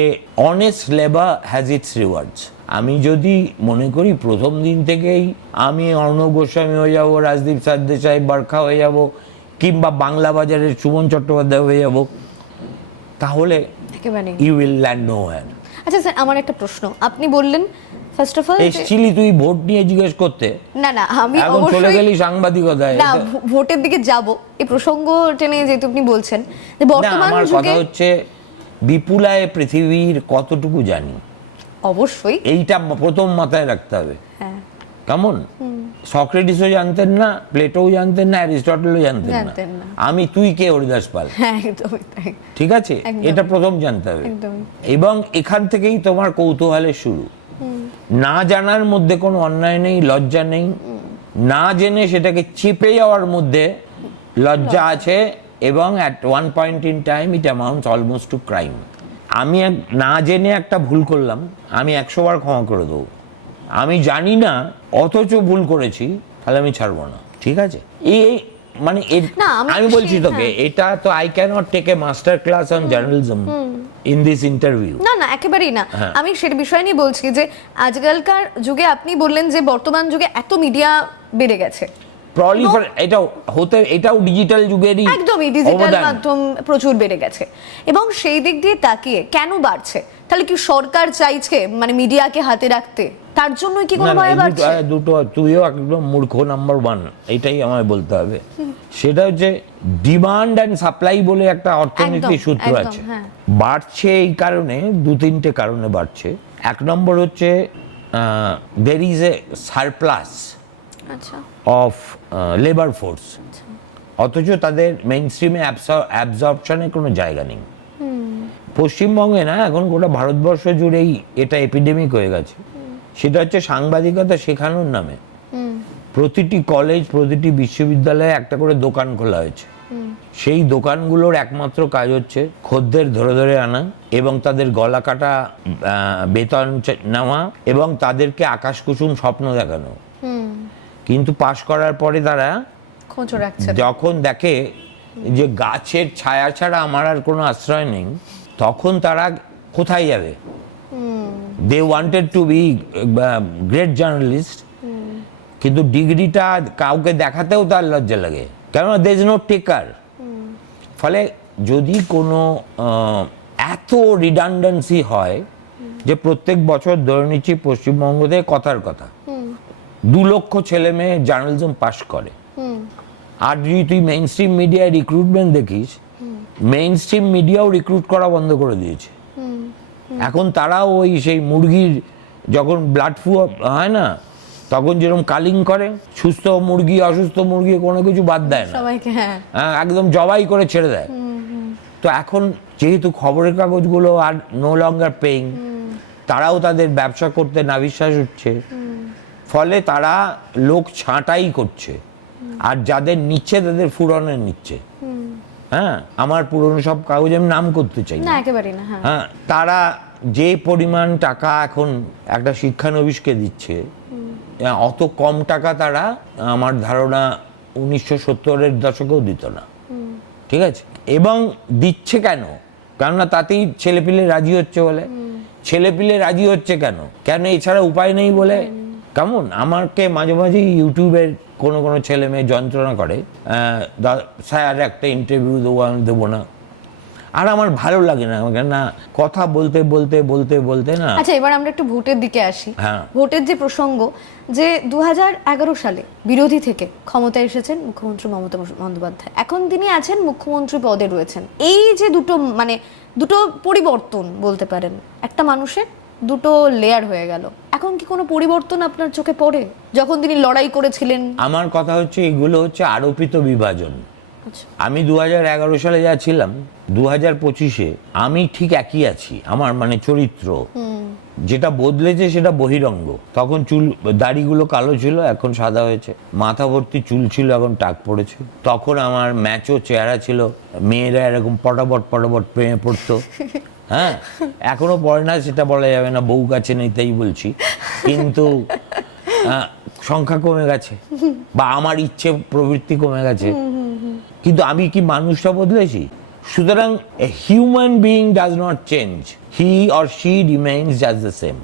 honest labour has its rewards. আমি যদি মনে করি প্রথম দিন থেকেই আমি অর্ণব গোস্বামী হয়ে যাবো, রাজদীপ সরদেশাই, বারখা হয়ে যাব, কিংবা বাংলা বাজারের সুমন চট্টোপাধ্যায় হয়ে যাব, তাহলে ইউ উইল ল্যান্ড নোহোয়্যার। আচ্ছা স্যার, আমার একটা প্রশ্ন। আপনি বললেন ফার্স্ট অফ অল এসেছিলি তুই ভোট নিয়ে জিজ্ঞেস করতে, না আমি অবশ্যই চলে গেলি সাংবাদিকতায়। না, ভোটের দিকে যাব, এই প্রসঙ্গ টেনে যেহেতু আপনি বলছেন যে বর্তমান যুগে, আমার কথা হচ্ছে বিপুলায় পৃথিবীর কতটুকু জানি, অবশ্যই এইটা প্রথম মাথায় রাখতে হবে। হ্যাঁ, কেমন সক্রেটিসও জানতেন না, প্লেটোও জানতেন না, অ্যারিস্টটলও জানতেন না, আমি তুই কে হরিদাস পাল, ঠিক আছে? এটা প্রথম জানতে হবে। এবং এখান থেকেই তোমার কৌতূহলের শুরু। না জানার মধ্যে কোনো অন্যায় নেই, লজ্জা নেই। না জেনে সেটাকে চেপে যাওয়ার মধ্যে লজ্জা আছে, এবং at one point in time it amounts almost to crime. আমি না জেনে একটা ভুল করলাম, আমি 100 বার ক্ষমা করে দেবো। আমি জানি না অথচ ভুল করেছি, তাহলে আমি ছাড়বো না, ঠিক আছে? এই মানে আমি বলছি তোকে, এটা তো I cannot take a master class on journalism in this interview. না একেবারেই না। আমি সেটা বিষয় নিয়ে বলছি যে আজকালকার যুগে আপনি বললেন যে বর্তমান যুগে এত মিডিয়া বেড়ে গেছে, প্রলিফার এটাও ডিজিটাল যুগেরই একদমই ডিজিটাল অবদান। মাধ্যম প্রচুর বেড়ে গেছে এবং সেই দিক দিয়ে তাকিয়ে কেন বাড়ছে? তাহলে কি সরকার চাইছে মানে মিডিয়াকে হাতে রাখতে, তার জন্যই কি কোনো না, না, ভয় এই বাড়ছে? দুটো তুইও একদম মূর্খ নাম্বার 1, এটাই আমায় বলতে হবে। সেটা হচ্ছে ডিমান্ড অ্যান্ড সাপ্লাই বলে একটা অর্থনীতির একদম, সূত্র একদম, আছে। হ্যাঁ। বাড়ছে এই কারণে 2-3টে কারণে বাড়ছে। এক নম্বর হচ্ছে দের ইজ এ সারপ্লাস আচ্ছা, অফ লেবার ফোর্স, অথচ তাদের মেইন স্ট্রিমে অ্যাবজর্পশনের কোনো জায়গা নেই। পশ্চিমবঙ্গে না, এখন গোটা ভারতবর্ষ জুড়েই এটা এপিডেমিক হয়ে গেছে। সেটা হচ্ছে সাংবাদিকতা শেখানোর নামে প্রতিটি কলেজ, প্রতিটি বিশ্ববিদ্যালয়ে একটা করে দোকান খোলা হয়েছে। সেই দোকানগুলোর একমাত্র কাজ হচ্ছে খদ্দের ধরে ধরে আনা এবং তাদের গলা কাটা বেতন নেওয়া এবং তাদেরকে আকাশ কুসুম স্বপ্ন দেখানো। কিন্তু পাশ করার পরে তারা খোঁজ রাখছে। যখন দেখে যে গাছের ছায়া ছাড়া আমার আর কোনো আশ্রয় নেই, তখন তারা কোথায় যাবে? They wanted to be great journalist, কিন্তু ডিগ্রিটা কাউকে দেখাতেও তার লজ্জা লাগে, কেননা দের ইজ নো টেকার। ফলে যদি কোনো এত রিডান্ডেন্সি হয় যে প্রত্যেক বছর ধরে নিচ্ছি পশ্চিমবঙ্গতে কথার কথা 2 লক্ষ ছেলে মেয়ে জার্নালিজম পাশ করে, আর যদি তুই মেইন স্ট্রিম মিডিয়ায় রিক্রুটমেন্ট দেখিস, মেইন স্ট্রিম মিডিয়াও রিক্রুট করা বন্ধ করে দিয়েছে। এখন তারাও ওই সেই মুরগির যখন ব্লাড ফ্লু হয় না, তখন যেরকম কালিং করে, সুস্থ মুরগি অসুস্থ মুরগি কোনো কিছু বাদ দেয় না, সবাইকে হ্যাঁ একদম জবাই করে ছেড়ে দেয়। তো এখন যেহেতু খবরের কাগজগুলো আর নো লঙ্গার পেইং, তারাও তাদের ব্যবসা করতে নাভিশ্বাস উঠছে, ফলে তারা লোক ছাঁটাই করছে, আর যাদের নিচ্ছে তাদের ফুরনে নিচ্ছে। হ্যাঁ, আমার পুরনো সব কাগজ আমি নাম করতে চাই না, না, একেবারেই না। হ্যাঁ, তারা যে পরিমাণ টাকা এখন একটা শিক্ষানবিশকে দিচ্ছে, অত কম টাকা তারা আমার ধারণা 1970-এর দশকেও দিত না। ঠিক আছে, এবং দিচ্ছে কেন? কেননা তাতেই ছেলেপিলে রাজি হচ্ছে বলে। ছেলেপিলে রাজি হচ্ছে কেন এছাড়া উপায় নেই বলে। কেমন আমাকে মাঝে মাঝে ইউটিউবের কোনো ছেলে মেয়ে যন্ত্রণা করে, স্যার একটা ইন্টারভিউ দেবো, আমি দেবো না। আর আমার ভালো লাগে না, না কথা বলতে বলতে বলতে বলতে না। আচ্ছা, এবার আমরা একটু ভোটের দিকে আসি। হ্যাঁ। ভোটের যে প্রসঙ্গ, যে 2011 সালে বিরোধী থেকে ক্ষমতায় এসেছেন মুখ্যমন্ত্রী মমতা বন্দ্যোপাধ্যায়, এখন তিনি আছেন মুখ্যমন্ত্রী পদে রয়েছেন। এই যে দুটো পরিবর্তন বলতে পারেন, একটা মানুষের দুটো লেয়ার হয়ে গেল। এখন কি কোনো পরিবর্তন আপনার চোখে পড়ে যখন তিনি লড়াই করেছিলেন? আমার কথা হচ্ছে এগুলো হচ্ছে আরোপিত বিভাজন। আচ্ছা, আমি 2011 সালে যা ছিলাম, 2025-এ আমি ঠিক একই আছি। আমার মানে চরিত্র যেটা বদলেছে সেটা বহিরঙ্গ। তখন দাড়িগুলো কালো ছিল, এখন সাদা হয়েছে। মাথা ভর্তি চুল ছিল, এখন টাক পড়েছে। তখন আমার ম্যাচও চেহারা ছিল, মেয়েরা এরকম পটাপট প্রেমে পড়তো। হ্যাঁ, এখনো পড়ে না, সেটা বলা যাবে না, বউ কাছে নেই তাই বলছি, কিন্তু সংখ্যা কমে গেছে বা আমার ইচ্ছে প্রবৃত্তি কমে গেছে, কিন্তু আমি কি মানুষটা বদলেছি? সুতরাং human being does not change, he or she remains just the same.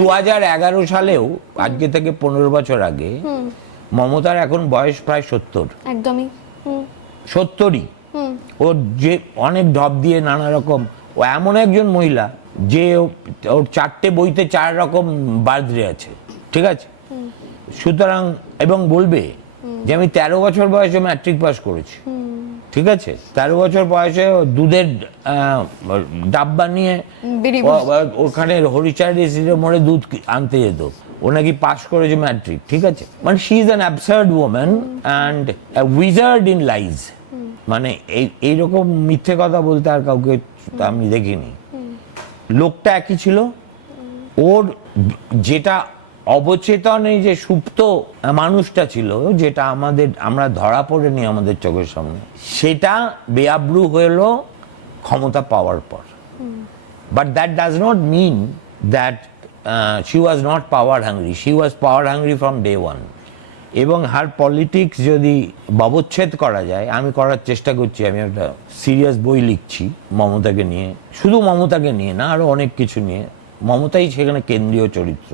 2011 সালেও, আজকে থেকে 15 বছর আগে, মমতার এখন বয়স প্রায় 70। একদমই 70ই। ও যে অনেক ঢপ দিয়ে নানা রকম, ও এমন একজন মহিলা যে ওর 4টে বইতে 4 রকম বার্থডে আছে। ঠিক আছে, সুতরাং এবং বলবে যে আমি 13 বছর বয়সে ম্যাট্রিক পাস করেছি। ঠিক আছে, 13 বছর বয়সে দুধের ডাব্বা নিয়ে ওখানে হরিচাঁদ রেসিডেন্সির মোড়ে দুধ আনতে যেত, ও নাকি পাস করেছে ম্যাট্রিক। ঠিক আছে, মানে she is an absurd woman and a wizard in lies. মানে এইরকম মিথ্যে কথা বলতে আর কাউকে আমি দেখিনি। লোকটা একই ছিল, ওর যেটা অবচেতনে যে সুপ্ত মানুষটা ছিল, যেটা আমরা ধরা পড়েনি আমাদের চোখের সামনে, সেটা বেআব্রু হলো ক্ষমতা পাওয়ার পর। But that does not mean that she was not power hungry. She was power hungry from day one. এবং হার পলিটিক্স যদি ব্যবচ্ছেদ করা যায়, আমি করার চেষ্টা করছি। আমি একটা সিরিয়াস বই লিখছি মমতাকে নিয়ে, শুধু মমতাকে নিয়ে না, আরো অনেক কিছু নিয়ে। মমতাই সেখানে কেন্দ্রীয় চরিত্র।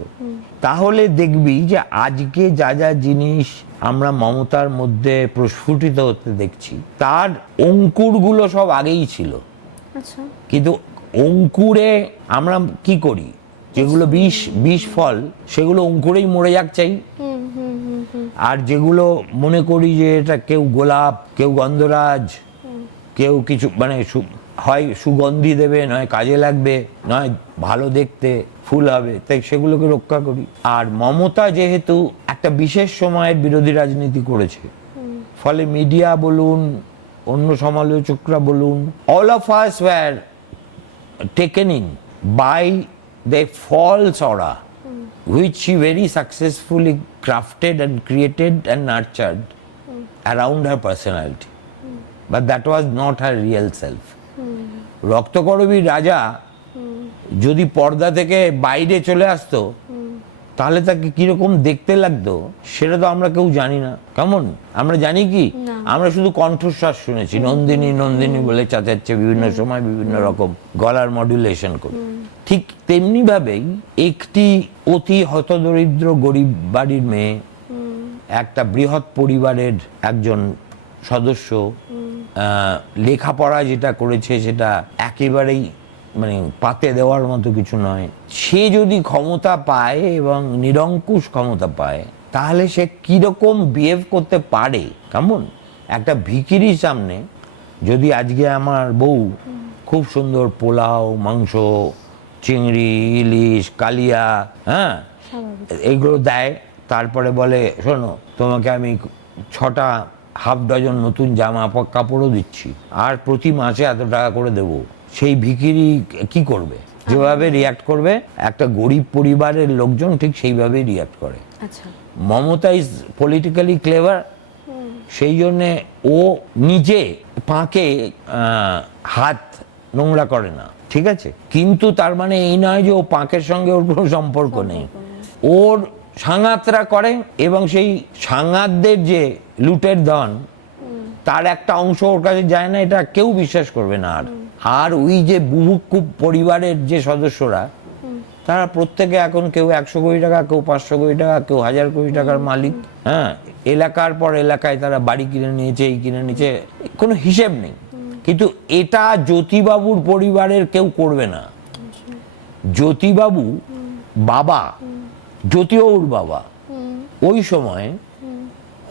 তাহলে দেখবি যে আজকে যা যা জিনিস আমরা মমতার মধ্যে প্রস্ফুটিত হতে দেখছি, তার অঙ্কুরগুলো সব আগেই ছিল। আচ্ছা। কিন্তু অঙ্কুরে আমরা কি করি, যেগুলো বিষ ফল সেগুলো অঙ্কুরেই মরে যাক চাই। আর যেগুলো মনে করি যে এটা কেউ গোলাপ, কেউ গন্ধরাজ, কেউ কিছু মানে হয় সুগন্ধি দেবে, নয় কাজে লাগবে, নয় ভালো দেখতে ফুল হবে, তাই সেগুলোকে রক্ষা করি। আর মমতা যেহেতু একটা বিশেষ সময়ের বিরোধী রাজনীতি করেছে, ফলে মিডিয়া বলুন, অন্য সমালোচকরা বলুন, all of us were taken in by the false aura which she very successfully crafted and created and nurtured around her personality. But that was not her real self. রক্তকরবীর রাজা যদি পর্দা থেকে বাইরে চলে আসতো, তাহলে তাকে কিরকম দেখতে লাগতো সেটা তো আমরা কেউ জানি না। কেমন আমরা জানি কি, আমরা শুধু কণ্ঠস্বর শুনেছি, নন্দিনী নন্দিনী বলে চাচাচ্ছে বিভিন্ন সময় বিভিন্ন রকম গলার মডুলেশন করে। ঠিক তেমনি ভাবেই একটি অতি হতদরিদ্র গরিব বাড়ির মেয়ে, একটা বৃহৎ পরিবারের একজন সদস্য, লেখাপড়া যেটা করেছে সেটা একেবারেই মানে পাতে দেওয়ার মতো কিছু নয়, সে যদি ক্ষমতা পায় এবং নিরঙ্কুশ ক্ষমতা পায়, তাহলে সে কিরকম বিহেভ করতে পারে। কেমন একটা ভিখিরির সামনে যদি আজকে আমার বউ খুব সুন্দর পোলাও, মাংস, চিংড়ি, ইলিশ, কালিয়া, হ্যাঁ এইগুলো দেয়, তারপরে বলে শোনো তোমাকে আমি 6টা হাফ ডজন নতুন জামা কাপড়ও দিচ্ছি, আর প্রতি মাসে এত টাকা করে দেবো, সেই ভিখিরি কি করবে? যেভাবে রিয়াক্ট করবে একটা গরিব পরিবারের লোকজন ঠিক সেইভাবেই রিয়াক্ট করে। আচ্ছা। মমতা ইজ পলিটিক্যালি ক্লেভার, সেই জন্যে ও নিজে পাঁকে হাত নোংরা করে না, ঠিক আছে? কিন্তু তার মানে এই নয় যে ও পাঁকের সঙ্গে ওর কোনো সম্পর্ক নেই। ওর সাঙ্গাতরা করে এবং সেই সাঙ্গাতদের যে লুটের ধন, তার একটা অংশ ওর কাছে যায় না, এটা কেউ বিশ্বাস করবে না। আর ওই যে বুভুক্ষু পরিবারের যে সদস্যরা, তারা প্রত্যেকে এখন কেউ 100 কোটি টাকা, কেউ 500 কোটি টাকা, কেউ 1000 কোটি টাকার মালিক। হ্যাঁ, এলাকার পর এলাকায় তারা বাড়ি কিনে নিয়েছে, এই কিনে নিয়েছে, কোনো হিসেব নেই। কিন্তু এটা জ্যোতিবাবুর পরিবারের কেউ করবে না। জ্যোতিবাবু বাবা, জ্যোতিবাবুর বাবা ওই সময়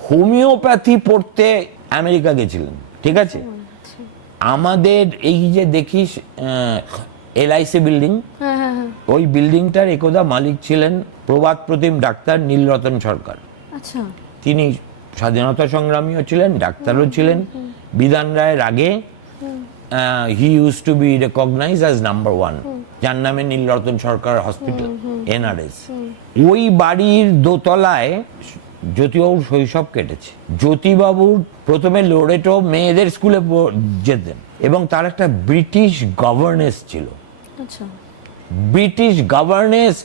হোমিওপ্যাথি পড়তে আমেরিকা গেছিলেন, ঠিক আছে? আমাদের এই যে দেখিস LIC বিল্ডিং, ওই বিল্ডিংটার একদা মালিক ছিলেন প্রবাদ প্রতিম ডাক্তার নীলরতন সরকার। আচ্ছা। তিনি স্বাধীনতা সংগ্রামীও ছিলেন, ডাক্তারও ছিলেন। বিধান রায়ের আগে he use to be recognise as number 1, যার নামে নীলরতন সরকার হসপিটাল, NRS। ওই বাড়ির দোতলায় জ্যোতিবাবুর শৈশব কেটেছে। জ্যোতিবাবুর প্রথমে লোরেটো মেয়েদের স্কুলে যেতেন এবং তার একটা ব্রিটিশ গভর্নেস ছিল। আচ্ছা। British governess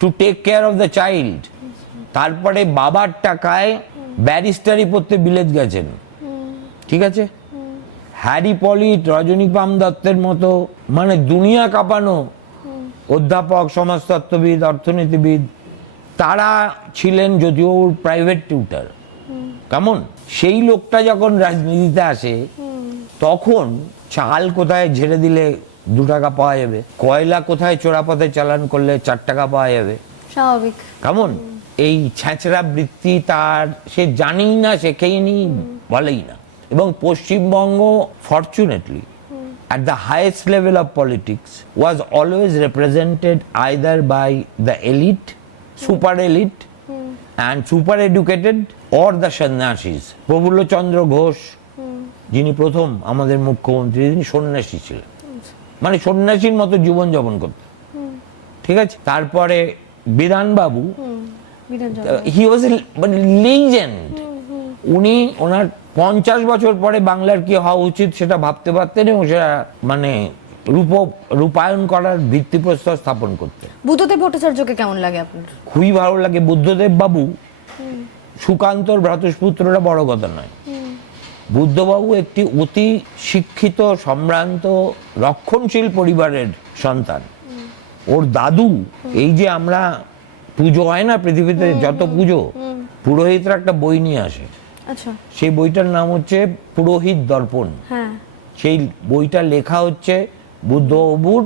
to take care of the child. তারপরে বাবার টাকায় ব্যারিস্টারি পড়তে বিলেত গেছেন, ঠিক আছে? হ্যারি পলিট, রজনীকান্ত দত্তের মতো মানে দুনিয়া কাঁপানো অধ্যাপক, সমাজতত্ত্ববিদ, অর্থনীতিবিদ, তারা ছিলেন জ্যোতিবাবুর প্রাইভেট টিউটার। কেমন সেই লোকটা যখন রাজনীতিতে আসে, তখন চাল কোথায় ঝেড়ে দিলে 2 টাকা পাওয়া যাবে, কয়লা কোথায় চোরাপথে চালান করলে 4 টাকা পাওয়া যাবে, স্বাভাবিক। কেমন এই ছ্যাঁচড়া বৃত্তি তার, সে জানেই না, শেখেইনি, বলেই না। এবং Paschimbanga fortunately at the highest level of politics was always represented either by the elite, super elite and super educated, or the সন্ন্যাসীস। Prafulla Chandra Ghosh, যিনি প্রথম আমাদের মুখ্যমন্ত্রী, তিনি সন্ন্যাসী ছিলেন, মানে সন্ন্যাসীর মতো জীবনযাপন করতেন, ঠিক আছে? তারপরে বিধানবাবু, হি ওয়াজ এ লিজেন্ড। উনি ওনার 50 বছর পরে বাংলার কি হওয়া উচিত সেটা ভাবতে পারতেন এবং সেটা মানে রূপায়ণ করার ভিত্তিপ্রস্তর স্থাপন করতেন। বুদ্ধদেব ভট্টাচার্যকে কেমন লাগে আপনার? খুবই ভালো লাগে। বুদ্ধদেব বাবু সুকান্তর ভ্রাতুষ্পুত্ররা বড় কথা নয়। বুদ্ধবাবু একটি অতি শিক্ষিত, সম্ভ্রান্ত, রক্ষণশীল পরিবারের সন্তান। ওর দাদু, এই যে আমরা পুজো হয় না পৃথিবীতে যত পুজো, পুরোহিতরা একটা বই নিয়ে আসে, আচ্ছা, সেই বইটার নাম হচ্ছে পুরোহিত দর্পণ। হ্যাঁ, সেই বইটা লেখা হচ্ছে বুদ্ধবাবুর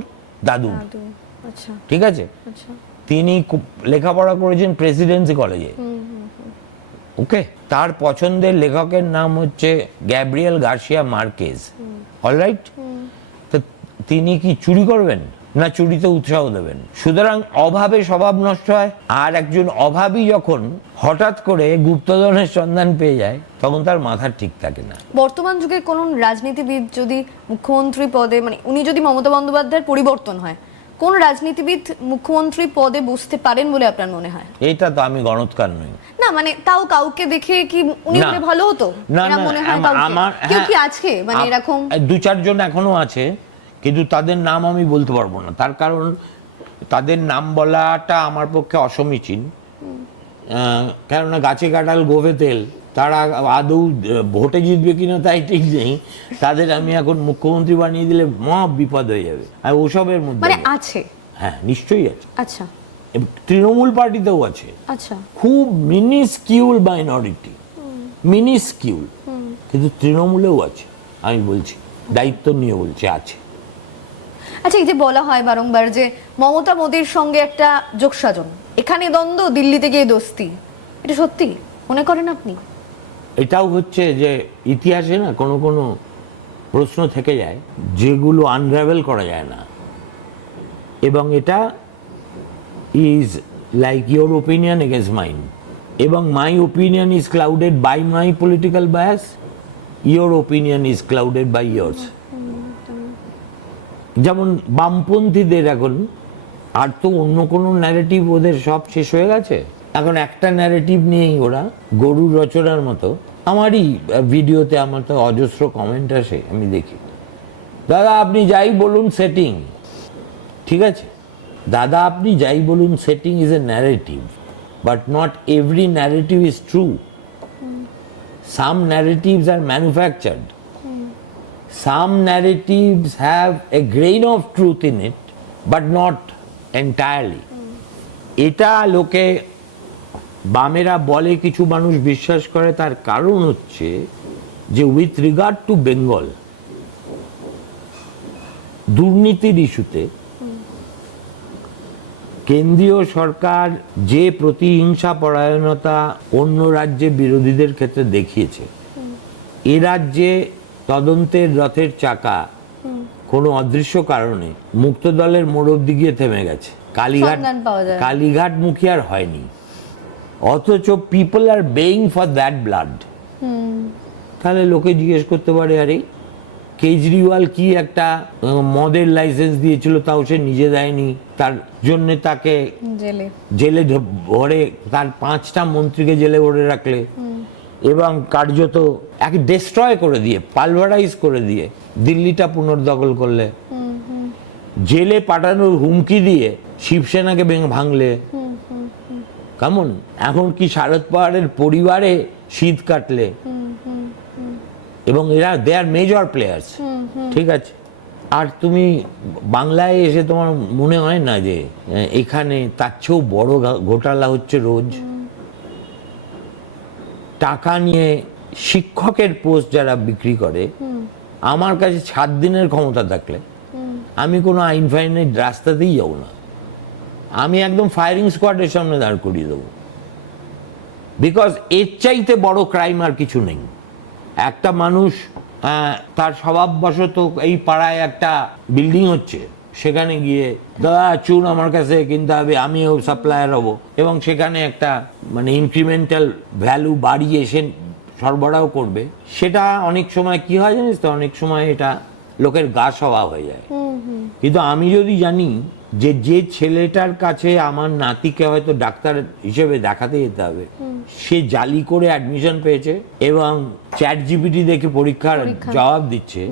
দাদু, দাদু, আচ্ছা, ঠিক আছে? আচ্ছা, তিনি লেখাপড়া করেছেন প্রেসিডেন্সি কলেজে, ওকে। তার পছন্দের লেখকের নাম হচ্ছে গ্যাব্রিয়েল গার্সিয়া মার্কেজ, অলরাইট। তো তিনি কি চুরি করবেন না চুরিতে উৎসাহ দেবেন? সুতরাং অভাবে স্বভাব নষ্ট হয়। আর একজন অভাবী যখন হঠাৎ করে গুপ্তধনের সন্ধান পেয়ে যায় তখন তার মাথা ঠিক থাকে না। বর্তমান যুগে কোন রাজনীতিবিদ যদি মুখ্যমন্ত্রী পদে, মানে উনি যদি মমতা বন্দ্যোপাধ্যায়ের পরিবর্তন হয়, কোন রাজনীতিবিদ মুখ্যমন্ত্রী পদে বসতে পারেন বলে আপনার মনে হয়? এইটা তো আমি গণৎকার নই। না মানে তাও কাউকে দেখে কি উনি না। হলে ভালো হতো? না, এরকম না, মনে হয় আমার- কাউকে? আমার- কেউ হ্যাঁ, কি আছে মানে এরকম? দু চারজন এখনো আছে, কিন্তু তাদের নাম আমি বলতে পারবো না। তার কারণ তাদের নাম বলাটা আমার পক্ষে অসমীচীন। কেননা গাছে কাঁঠাল গোভে তেল, তারা আদৌ ভোটে জিতবে কিনা তাই ঠিক নেই। তাদের আমি এখন মুখ্যমন্ত্রী বানিয়ে দিলে মহা বিপদ হয়ে যাবে। আর ওসবের মধ্যে মানে নেই। আছে? হ্যাঁ, নিশ্চয়ই আছে। আচ্ছা, এবং তৃণমূল পার্টিতেও আছে, আচ্ছা, খুব মিনিস্কিউল মাইনরিটি, মিনিস্কিউল, কিন্তু তৃণমূলেও আছে। আমি বলছি, দায়িত্ব নিয়ে বলছি, আছে। আচ্ছা, এই যে বলা হয় বারংবার যে মমতা মোদির সঙ্গে একটা যোগসাজন, এখানে দ্বন্দ্ব, দিল্লিতে গিয়ে দোস্তি, এটা সত্যি মনে করেন আপনি? এটাও হচ্ছে যে ইতিহাসে না কোনো কোনো প্রশ্ন থেকে যায় যেগুলো আনরাভেল করা যায় না, এবং এটা is like your opinion against mine, এবং my opinion is clouded by my political bias, your opinion is clouded by yours. যেমন বামপন্থীদের এখন আর তো অন্য কোনো ন্যারেটিভ, ওদের সব শেষ হয়ে গেছে। এখন একটা ন্যারেটিভ নিয়েই ওরা গরুর রচনার মতো। আমারই ভিডিওতে আমার তো অজস্র কমেন্ট আসে, আমি দেখি, দাদা আপনি যাই বলুন সেটিং, ঠিক আছে দাদা আপনি যাই বলুন setting is a narrative, but not every narrative is true. Some narratives are manufactured, some narratives have a grain of truth in it but not entirely. এটা লোকে বামেরা বলে, কিছু মানুষ বিশ্বাস করে, তার কারণ হচ্ছে যে উইথ রিগার্ড টু বেঙ্গল দুর্নীতির ইস্যুতে কেন্দ্রীয় সরকার যে প্রতিহিংসা পরায়ণতা অন্য রাজ্যে বিরোধীদের ক্ষেত্রে দেখিয়েছে, এ রাজ্যে তদন্তের রথের চাকা কোনো অদৃশ্য কারণে মুক্ত দলের মোড় অব্দি গিয়ে থেমে গেছে, সন্ধান পাওয়া যায় না। কালীঘাট মুখী আর হয়নি। অথচ people are being for that blood. তাহলে লোকে জিজ্ঞেস করতে পারে, আরে কেজরিওয়াল কি একটা মদের লাইসেন্স দিয়েছিল, তাও সে নিজে দেয়নি, তার জন্য তাকে জেলে ভরে, তার 5টা মন্ত্রীকে জেলে ভরে রাখলে, এবং কার্যত এক ডেস্ট্রয় করে দিয়ে, পালভারাইজ করে দিয়ে দিল্লিটা পুনর্দখল করলে, জেলে পাঠানোর হুমকি দিয়ে শিবসেনাকে ভাঙলে, কেমন? এখন কি শারদ পাওয়ারের পরিবারে শীত কাটলে, এবং এরা দে আর মেজর প্লেয়ার্স, ঠিক আছে। আর তুমি বাংলায় এসে তোমার মনে হয় না যে এখানে তার চেয়েও বড় ঘোটালা হচ্ছে রোজ? টাকা নিয়ে শিক্ষকের পোস্ট যারা বিক্রি করে, আমার কাছে 7 দিনের ক্ষমতা থাকলে আমি কোনো আইন ফাইনের রাস্তাতেই যাবো না, আমি একদম ফায়ারিং স্কোয়াডের সামনে দাঁড় করিয়ে দেবো। বিকজ এর চাইতে বড় ক্রাইম আর কিছু নেই। একটা মানুষ তার স্বভাববশত এই পাড়ায় একটা বিল্ডিং হচ্ছে, সেখানে গিয়ে দাদা চুন আমার কাছে কিনতে হবে, আমিও সাপ্লায়ার হব, এবং সেখানে একটা মানে ইনক্রিমেন্টাল ভ্যালু বাড়িয়ে সে সরবরাহ করবে। সেটা অনেক সময় কি হয় জানিস তো, অনেক সময় এটা লোকের গা স্বভাব হয়ে যায়। কিন্তু আমি যদি জানি যে যে ছেলেটার কাছে আমার নাতিকে হয়তো ডাক্তার হিসেবে দেখাতে যেতে হবে, সে জালি করে অ্যাডমিশন পেয়েছে এবং চ্যাট জিপিটি দেখে পরীক্ষার জবাব দিচ্ছে,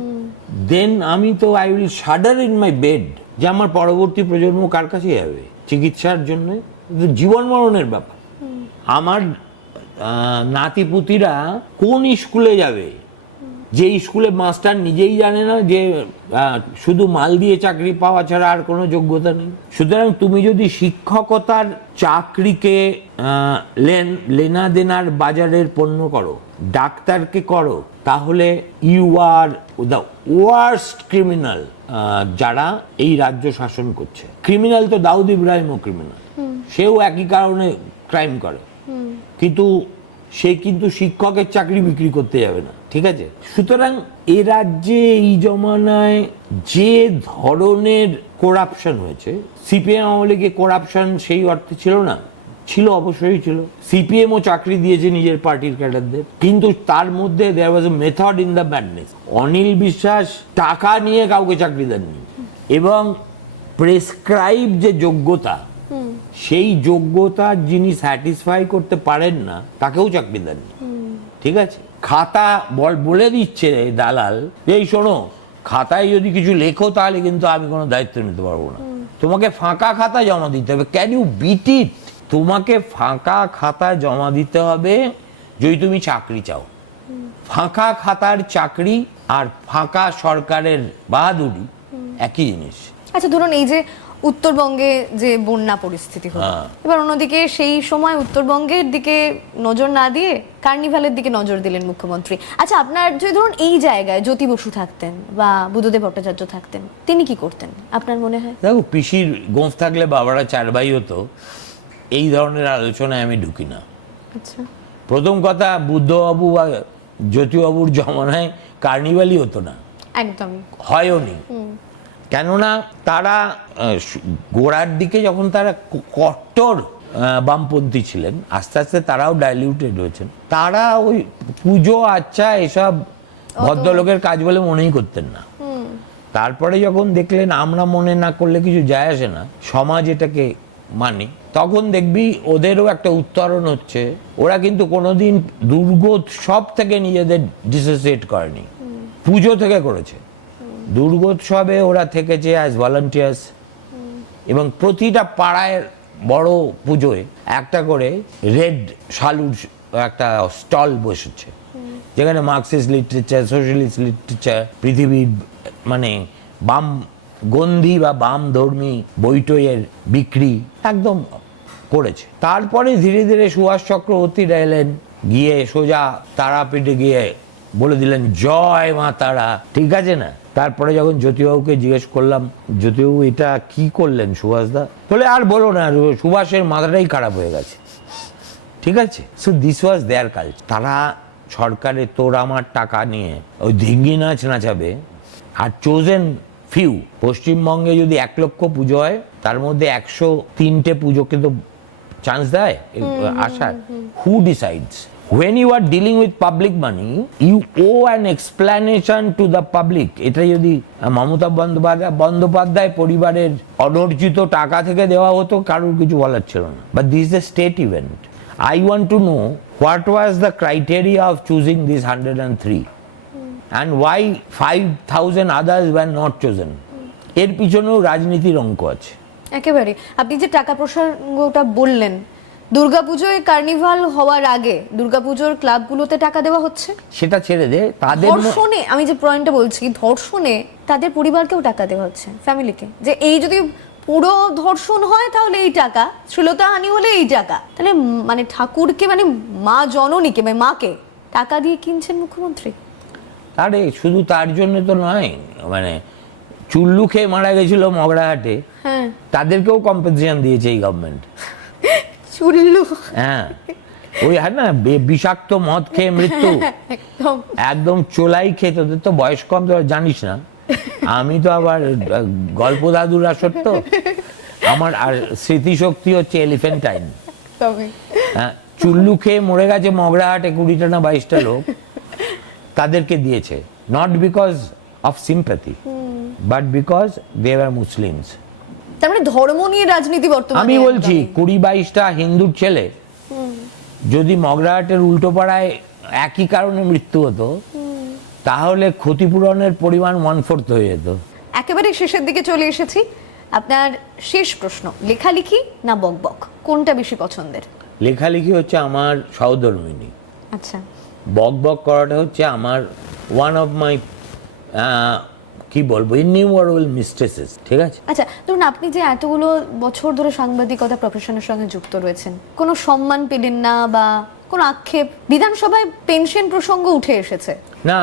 দেন আমি তো I will shudder in my bed যে আমার পরবর্তী প্রজন্ম কার কাছে যাবে চিকিৎসার জন্য। জীবন মরণের ব্যাপার। আমার নাতিপুতিরা কোন স্কুলে যাবে, যে স্কুলে মাস্টার নিজেই জানে না যে শুধু মাল দিয়ে চাকরি পাওয়া ছাড়া আর কোনো যোগ্যতা নেই। সুতরাং তুমি যদি শিক্ষকতার চাকরিকে লেনা দেনার বাজারের পণ্য করো, ডাক্তারকে করো, তাহলে you are the worst criminal যারা এই রাজ্য শাসন করছে। ক্রিমিনাল তো দাউদ ইব্রাহিমও ক্রিমিনাল, সেও একই কারণে ক্রাইম করে, কিন্তু সে কিন্তু শিক্ষকের চাকরি বিক্রি করতে যাবে না, ঠিক আছে? সুতরাং এ রাজ্যে এই জমানায় যে ধরনের করাপশন হয়েছে, সিপিএম আমলে কি করাপশন সেই অর্থে ছিল না? ছিল, অবশ্যই ছিল। সিপিএমও চাকরি দিয়েছে নিজের পার্টির ক্যাডারদের, কিন্তু তার মধ্যে there was a method in the madness. Anil Biswas টাকা নিয়ে কাউকে চাকরি দেননি, এবং প্রেসক্রাইব যে যোগ্যতা, সেই যোগ্যতার যিনি স্যাটিসফাই করতে পারেন না তাকেও চাকরি দেননি, ঠিক আছে? খাতা বলে দিচ্ছে দালাল, এই শোনো, খাতায় যদি কিছু লেখো তাহলে কিন্তু আমি কোনো দায়িত্ব নিতে পারবো না, তোমাকে ফাঁকা খাতা জমা দিতে হবে। Can you beat it? তোমাকে ফাঁকা খাতা জমা দিতে হবে যদি তুমি চাকরি চাও। ফাঁকা খাতার চাকরি আর ফাঁকা সরকারের বাহাদুরি একই জিনিস। আচ্ছা, ধরুন এই যে উত্তরবঙ্গে যে বন্যা পরিস্থিতি হলো, এবার অন্যদিকে সেই সময় উত্তরবঙ্গের দিকে নজর না দিয়ে কার্নিভালের দিকে নজর দিলেন মুখ্যমন্ত্রী। আচ্ছা, আপনার যদি ধরুন এই জায়গায় জ্যোতি বসু থাকতেন বা বুদ্ধদেব ভট্টাচার্য থাকতেন, তিনি কি করতেন আপনার মনে হয়? দেখো, পিসির গোঁফ থাকলে বাবারা চার ভাই হতো, এই ধরনের আলোচনায় আমি ঢুকি না। আচ্ছা, প্রথম কথা, বুদ্ধবাবু বা জ্যোতিবাবুর জমানায় কার্নিভালই হতো না, একদম হয়ওনি। কেননা তারা গোড়ার দিকে যখন তারা কট্টর বামপন্থী ছিলেন, আস্তে আস্তে তারাও ডাইলিউটেড হয়েছেন। তারা ওই পুজো আচ্ছা এসব ভদ্রলোকের কাজ বলে মনেই করতেন না। তারপরে যখন দেখলেন আমরা মনে না করলে কিছু যায় আসে না, সমাজ এটাকে মানে, তখন দেখবি ওদেরও একটা উত্তরণ হচ্ছে। ওরা কিন্তু কোনোদিন দুর্গোৎসব থেকে নিজেদের ডিসোসিয়েট করেনি, পুজো থেকে করেছে। দুর্গোৎসবে ওরা থেকেছে অ্যাজ ভলান্টিয়ার্স, এবং প্রতিটা পাড়ায় বড় পুজোয় একটা করে রেড শালুর একটা স্টল বসেছে, যেখানে মার্কসিস্ট লিটারেচার, সোশ্যালিস্ট লিটারেচার, পৃথিবীর মানে বাম গন্ধি বা বাম ধর্মী বইটইয়ের বিক্রি একদম করেছে। তারপরে ধীরে ধীরে সুভাষ চক্রবর্তীরা এলেন, গিয়ে সোজা তারাপীঠে গিয়ে বলে দিলেন জয় মা তারা, ঠিক আছে না? তারপরে যখন জ্যোতিবাবুকে জিজ্ঞেস করলাম, জ্যোতিবাবু এটা কি করলেন সুভাষদা, বলে আর বলো না, সুভাষের মাথাটাই খারাপ হয়ে গেছে, ঠিক আছে? So this was there culture. তারা সরকারে তোর আমার টাকা নিয়ে ওই ধিঙ্গি নাচ নাচাবে, আর চোজেন ফিউ, পশ্চিমবঙ্গে যদি 1 লক্ষ পুজো হয় তার মধ্যে 103টে পুজোকে তো চান্স দেয় আসার। হু decides? When you are dealing with public money, you owe an explanation to the public. এটা যদি মমতা বন্দ্যোপাধ্যায় পরিবারের অনর্জিত টাকা থেকে দেওয়া হতো, কারোর কিছু বলার ছিল না। But this is a state event. I want to know what was the criteria of choosing these 103 and why 5,000 others were not chosen. এর পিছনেও রাজনীতির অঙ্ক আছে একেবারে। আপনি যে টাকা প্রসঙ্গটা বললেন, দুর্গাপুজোয় কার্নিভাল হওয়ার আগে দুর্গাপুজোর ক্লাবগুলোতে টাকা দেওয়া হচ্ছে, সেটা ছেড়ে দে। তাদের ধর্ষণে, আমি যে পয়েন্টটা বলছি, ধর্ষণে তাদের পরিবারকেও টাকা দেওয়া হচ্ছে, ফ্যামিলিকে, যে এই যদি পুরো ধর্ষণ হয় তাহলে এই টাকা, শ্লীলতাহানি হলে এই টাকা। তাহলে মানে ঠাকুরকে, মানে মা জননীকে, মানে মাকে টাকা দিয়ে কিনছেন মুখ্যমন্ত্রী। আরে শুধু তার জন্য তো নয়, মানে চুল্লু খেয়ে মারা গেছিল মগরাহাটে, হ্যাঁ, তাদেরকেও কম্পেনসেশন দিয়েছে এই গভর্নমেন্ট। চুল্লু, হ্যাঁ, ওই হয় না বিষাক্ত মদ খেয়ে মৃত্যু, একদম চোলাই খেয়ে। তোদের তো বয়স কম, তো জানিস না। আমি তো আবার গল্প দাদুর আসর, তো আমার আর স্মৃতিশক্তি হচ্ছে এলিফেন্টাইন। হ্যাঁ, চুল্লু খেয়ে মরে গেছে মগরাহাটে 20টা না 22টা লোক, তাদেরকে দিয়েছে, not because of sympathy but because they are Muslims. তার মানে ধর্ম নিয়ে রাজনীতি বর্তমানে। আমি বলছি 20-22টা হিন্দুর ছেলে যদি মগরাহাটের উল্টোপাড়ায় একই কারণে মৃত্যু হতো, তাহলে ক্ষতিপূরণের পরিমাণ 1/4 হয়ে যেত। একেবারে শেষের দিকে চলে এসেছি। আপনার শেষ প্রশ্ন, লেখালেখি না বকবক, কোনটা বেশি পছন্দের? লেখালেখি হচ্ছে আমার সহধর্মিনী। আচ্ছা, বক বক করাটা হচ্ছে আমার ওয়ান অফ মাই কি বলবো ইননিউমারেবল মিস্টেসেস, ঠিক আছে? আচ্ছা, ধরুন আপনি যে এতগুলো বছর ধরে সাংবাদিকতা প্রফেশনের সঙ্গে যুক্ত রয়েছেন, কোনো সম্মান পেলেন না বা কোনো আক্ষেপ? বিধানসভায় পেনশন প্রসঙ্গ উঠে এসেছে। না,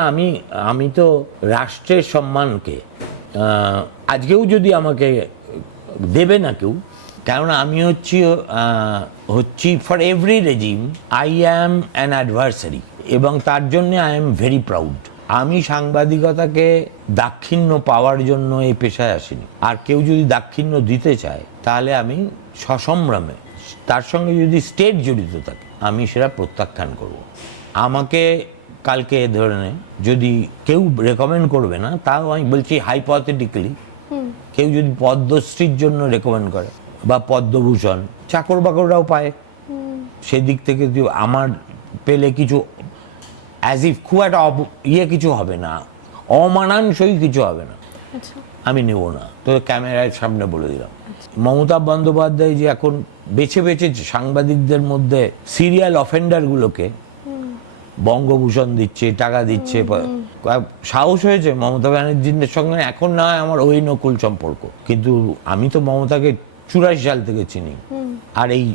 আমি তো রাষ্ট্রের সম্মানকে আজকেও যদি আমাকে দেবে না কেউ, কেননা আমি হচ্ছি for every regime I am an adversary, এবং তার জন্য আই এম ভেরি প্রাউড। আমি সাংবাদিকতাকে দাক্ষিণ্য পাওয়ার জন্য এই পেশায় আসিনি, আর কেউ যদি দাক্ষিণ্য দিতে চায় তাহলে আমি সসম্ভ্রমে, তার সঙ্গে যদি স্টেট জড়িত থাকে, আমি সেটা প্রত্যাখ্যান করব। আমাকে কালকে ধরে নে যদি কেউ রেকমেন্ড করবে না, তাও আমি বলছি হাইপোথেটিক্যালি, কেউ যদি পদ্মশ্রীর জন্য রেকমেন্ড করে বা পদ্মভূষণ, চাকর বাকররাও পায়, সেদিক থেকে আমার পেলে কিছু অ্যাজ ইফ খুব একটা কিছু হবে না, অমানানসই কিছু হবে না, আমি নেব না। তো ক্যামেরার সামনে বলে দিলাম। মমতা বন্দ্যোপাধ্যায় যে এখন বেছে বেছে সাংবাদিকদের মধ্যে সিরিয়াল অফেন্ডারগুলোকে বঙ্গভূষণ দিচ্ছে, টাকা দিচ্ছে, সাহস হয়েছে মমতা ব্যানার্জির সঙ্গে। এখন না হয় আমার ওই নকুল সম্পর্ক, কিন্তু আমি তো মমতাকে 84 সাল থেকে চিনি। আর এই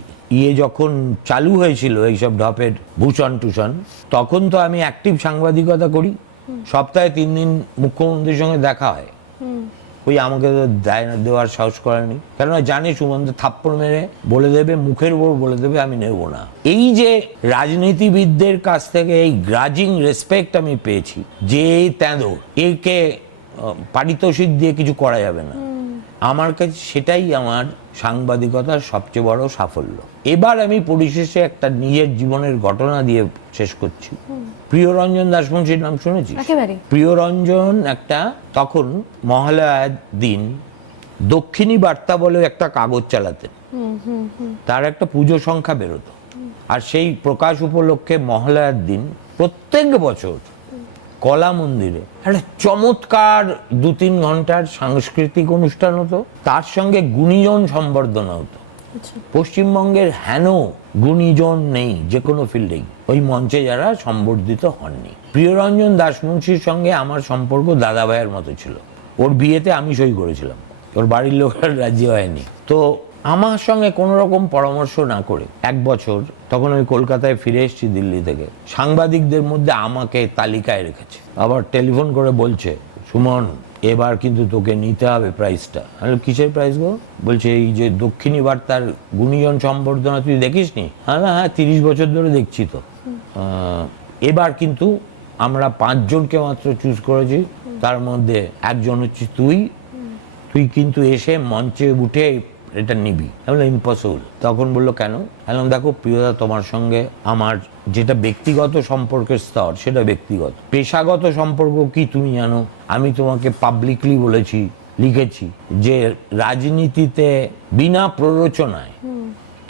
যখন চালু হয়েছিল এইসব ঢপের ভূষণ টুষণ, তখন তো আমি অ্যাক্টিভ সাংবাদিকতা করি, সপ্তাহে 3 দিন মুখ্যমন্ত্রীর সঙ্গে দেখা হয়। ওই আমাকে তো দেওয়ার সাহস করেনি, কেননা জানি সুমন্ত থাপ্পড় মেরে বলে দেবে, মুখের উপর বলে দেবে, আমি নেব না। এই যে রাজনীতিবিদদের কাছ থেকে এই গ্রাজিং রেসপেক্ট আমি পেয়েছি, যে তেঁদো একে পারিতোষিক দিয়ে কিছু করা যাবে না, আমার কাছে সেটাই আমার সাংবাদিকতার সবচেয়ে বড় সাফল্য। এবার আমি পরিশেষে একটা নিজের জীবনের ঘটনা দিয়ে শেষ করছি। প্রিয়রঞ্জন দাশবংশীর নাম শুনেছিস? প্রিয়রঞ্জন একটা তখন মহালয়ার দিন দক্ষিণী বার্তা বলে একটা কাগজ চালাতেন, তার একটা পুজো সংখ্যা বেরোতো, আর সেই প্রকাশ উপলক্ষে মহালয়ার দিন প্রত্যেক বছর কলা মন্দিরে একটা চমৎকার 2-3 ঘন্টার সাংস্কৃতিক অনুষ্ঠান হতো, তার সঙ্গে গুণীজন সম্বর্ধনা হতো। পশ্চিমবঙ্গের হেন গুণীজন নেই যে কোনো ফিল্ডেই, ওই মঞ্চে যারা সম্বর্ধিত হননি। প্রিয়রঞ্জন দাশবংশীর সঙ্গে আমার সম্পর্ক দাদা ভাইয়ের মতো ছিল। ওর বিয়েতে আমি সই করেছিলাম, ওর বাড়ির লোকের রাজি হয়নি। তো আমার সঙ্গে কোনো রকম পরামর্শ না করে 1 বছর, তখন আমি কলকাতায় ফিরে এসেছি দিল্লি থেকে, সাংবাদিকদের মধ্যে আমাকে তালিকায় রেখেছে। আবার টেলিফোন করে বলছে, সুমন এবার কিন্তু তোকে নিতে হবে প্রাইজটা। আমি কিসের প্রাইজ গো? বলছে এই যে দক্ষিণী বার্তার গুণীজন সম্বর্ধনা, তুই দেখিস নি? হ্যাঁ 30 বছর ধরে দেখছি তো। এবার কিন্তু আমরা 5 জনকে মাত্র চুজ করেছি, তার মধ্যে একজন হচ্ছে তুই কিন্তু এসে মঞ্চে উঠে এটা নিবি। আমি ইম্পসিবল। তখন বললো কেন? বললাম দেখো প্রিয়দা, তোমার সঙ্গে আমার যেটা ব্যক্তিগত সম্পর্কের স্তর সেটা ব্যক্তিগত, পেশাগত সম্পর্ক কি তুমি জানো? আমি তোমাকে পাবলিকলি বলেছি, লিখেছি যে রাজনীতিতে বিনা প্ররোচনায়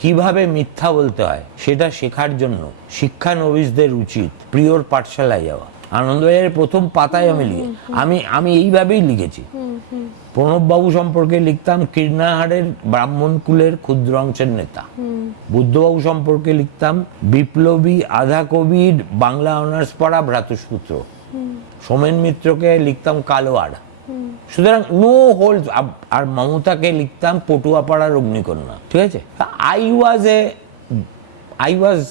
কিভাবে মিথ্যা বলতে হয় সেটা শেখার জন্য শিক্ষানবিশদের উচিত প্রিয়র পাঠশালায় যাওয়া। আনন্দবাজারের প্রথম পাতায় আমি এইভাবেই লিখেছি। প্রণববাবু সম্পর্কে লিখতাম কীর্ণাহারের ব্রাহ্মণ কুলের ক্ষুদ্র অংশের নেতা। বুদ্ধবাবু সম্পর্কে লিখতাম বিপ্লবী আধা কবির বাংলা অনার্স পড়া ভ্রাতুষ্পুত্র। সোমেন মিত্রকে লিখতাম কালোয়ার। সুতরাং নো হোল্ড। আর মমতাকে লিখতাম পটুয়াপাড়ার অগ্নিকন্যা। ঠিক আছে, আই ওয়াজ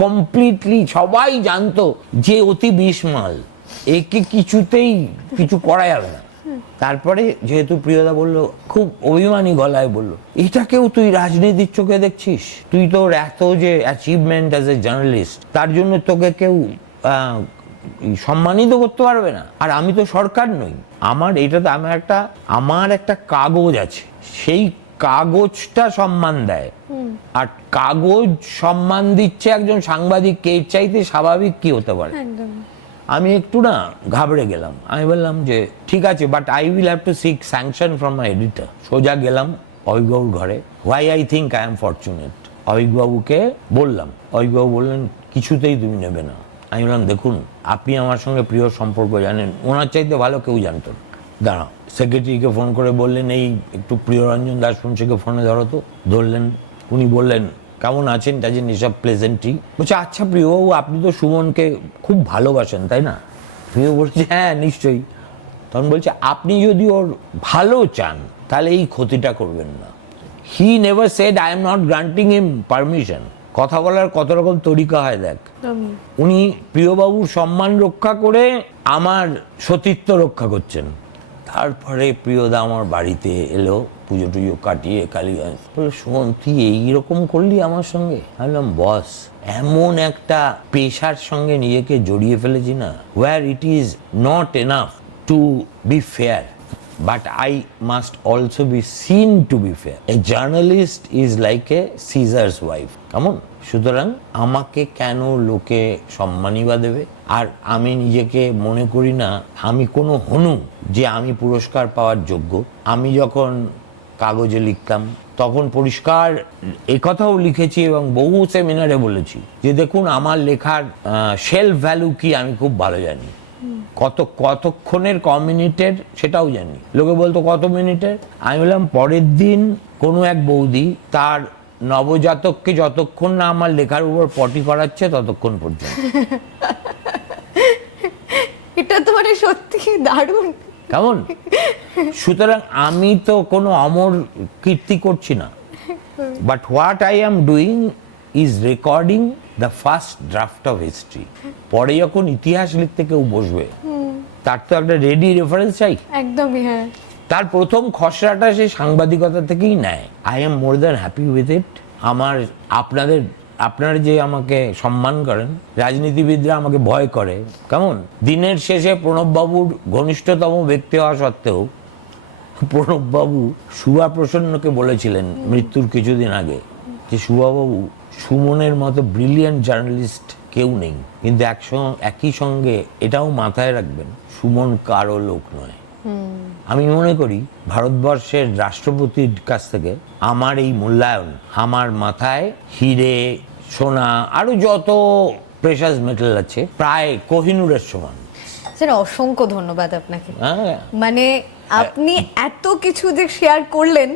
কমপ্লিটলি, সবাই জানতো যে অতি বিস্মাল, একে কিছুতেই কিছু করা যাবে না। তারপরে যেহেতু প্রিয়দা বললো, খুব অভিমানী গলায় বললো, এটাকেও তুই রাজনীতির চোখে দেখছিস? তুই তোর এত যে অ্যাচিভমেন্ট অ্যাজ এ জার্নালিস্ট, তার জন্য তোকে কেউ সম্মানিত করতে পারবে না? আর আমি তো সরকার নই, আমার একটা কাগজ আছে, সেই কাগজটা সম্মান দেয়। আর কাগজ সম্মান দিচ্ছে একজন সাংবাদিককে, এর চাইতে স্বাভাবিক কি হতে পারে? আমি একটু না ঘাবড়ে গেলাম। আমি বললাম যে ঠিক আছে, but I will have to seek sanction from my editor. সোজা গেলাম অভিকবাবুর ঘরে। Why I think I am fortunate, অভিকবাবুকে বললাম। অভিকবাবু বললেন কিছুতেই তুমি নেবে না। আমি বললাম দেখুন, আপনি আমার সঙ্গে প্রিয় সম্পর্ক জানেন, ওনার চাইতে ভালো কেউ জানতো না। দাঁড়াও, সেক্রেটারিকে ফোন করে বললেন এই একটু প্রিয়রঞ্জন দাশবংশীকে ফোনে ধরো তো। ধরলেন, উনি বললেন কেমন আছেন টাছেন এসব প্লেজেন্ট্রি। বলছে আচ্ছা প্রিয়বাবু আপনি তো সুমনকে খুব ভালোবাসেন তাই না? প্রিয় বলছে হ্যাঁ নিশ্চয়ই। তখন বলছে আপনি যদি ওর ভালো চান তাহলে এই ক্ষতিটা করবেন না। He never said I am not granting him permission. কথা বলার কত রকম তরিকা হয় দেখ। উনি প্রিয়বাবুর সম্মান রক্ষা করে আমার সতীত্ব রক্ষা করছেন। তারপরে প্রিয়দা আমার বাড়িতে এলো, পুজো টুজো কাটিয়ে কালীগঞ্জ, বললো সুমন তুই এইরকম করলি আমার সঙ্গে। আমি বললাম বস এমন একটা পেশার সঙ্গে নিজেকে জড়িয়ে ফেলেছি না, war it is not enough to be fair, but I must also be seen to be fair. A journalist is like a Caesar's wife. কেমন? সুতরাং আমাকে কেন লোকে সম্মানই বা দেবে? আর আমি নিজেকে মনে করি না আমি কোনো হনু যে আমি পুরস্কার পাওয়ার যোগ্য। আমি যখন কাগজে লিখতাম তখন পরিষ্কার একথাও লিখেছি এবং বহু সেমিনারে বলেছি যে দেখুন আমার লেখার শেলফ ভ্যালু কি আমি খুব ভালো জানি। কতক্ষণের মিনিটের সেটাও জানি। লোকে বলতো কত মিনিটের, আমি বললাম পরের দিন কোনো এক বৌদি তার নবজাতককে যতক্ষণ না আমার লেখার উপর পটি করাচ্ছে ততক্ষণ পর্যন্ত। এটা তো মানে সত্যি দারুণ। কেমন? সুতরাং আমি তো কোনো অমর কীর্তি করছি না, but what I am doing is recording the first draft of history. পরে যখন ইতিহাস লিখতে কেউ বসবে তার তো একটা রেডি রেফারেন্স চাই। একদমই হ্যাঁ। তার প্রথম খসড়াটা সে সাংবাদিকতা থেকেই নেয়। I am more than happy with it. আমার আপনারা যে আমাকে সম্মান করেন, রাজনীতিবিদরা আমাকে ভয় করে, কেমন? দিনের শেষে প্রণববাবুর ঘনিষ্ঠতম ব্যক্তি হওয়া সত্ত্বেও প্রণববাবু সুভা প্রসন্নকে বলেছিলেন মৃত্যুর কিছুদিন আগে যে সুভাবাবু সুমনের মতো ব্রিলিয়ান্ট জার্নালিস্ট কেউ নেই, কিন্তু একই সঙ্গে এটাও মাথায় রাখবেন সুমন কারো লোক নয়। আমি মনে করি ভারতবর্ষের রাষ্ট্রপতির কাছ থেকে আমার এই মূল্যায়ন আমার মাথায় হিরে সোনা আরো যত প্রেশাস মেটাল আছে প্রায় কোহিনুরের সমান। স্যার অসংখ্য ধন্যবাদ আপনাকে। হ্যাঁ মানে আপনি এত কিছু যে শেয়ার করলেন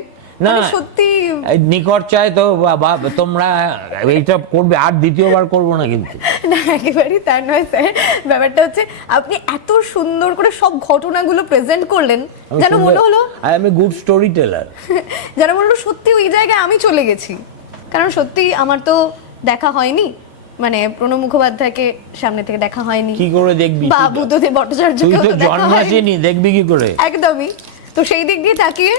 না সত্যি নিকট চাই তো তোমরা এইটা করবে, আর দ্বিতীয়বার করবো না কিন্তু। না একেবারেই তা নয় স্যার, ব্যাপারটা হচ্ছে আপনি এত সুন্দর করে সব ঘটনাগুলো প্রেজেন্ট করলেন যেন মনে হলো I am a good story teller. যেন মনে হলো সত্যি ওই জায়গায় আমি চলে গেছি। কারণ সত্যি আমার তো দেখা হয়নি, মানে প্রণব মুখোপাধ্যায়কে সামনে থেকে দেখা হয়নি। কি করে দেখবি? বা বুদ্ধদেব ভট্টাচার্যকে তো জন্মাসিনি, দেখবি কি করে? একদমই। তো সেই দিক দিয়ে তাকিয়ে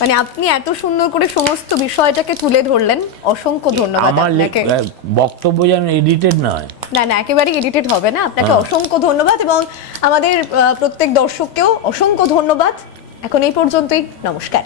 মানে আপনি এত সুন্দর করে সমস্ত বিষয়টাকে তুলে ধরলেন, অসংখ্য ধন্যবাদ আপনাকে। আমার বক্তব্য যেন এডিটেড নয়। না না একেবারেই এডিটেড হবে না। আপনাকে অসংখ্য ধন্যবাদ এবং আমাদের প্রত্যেক দর্শককেও অসংখ্য ধন্যবাদ। এখন এই পর্যন্তই, নমস্কার।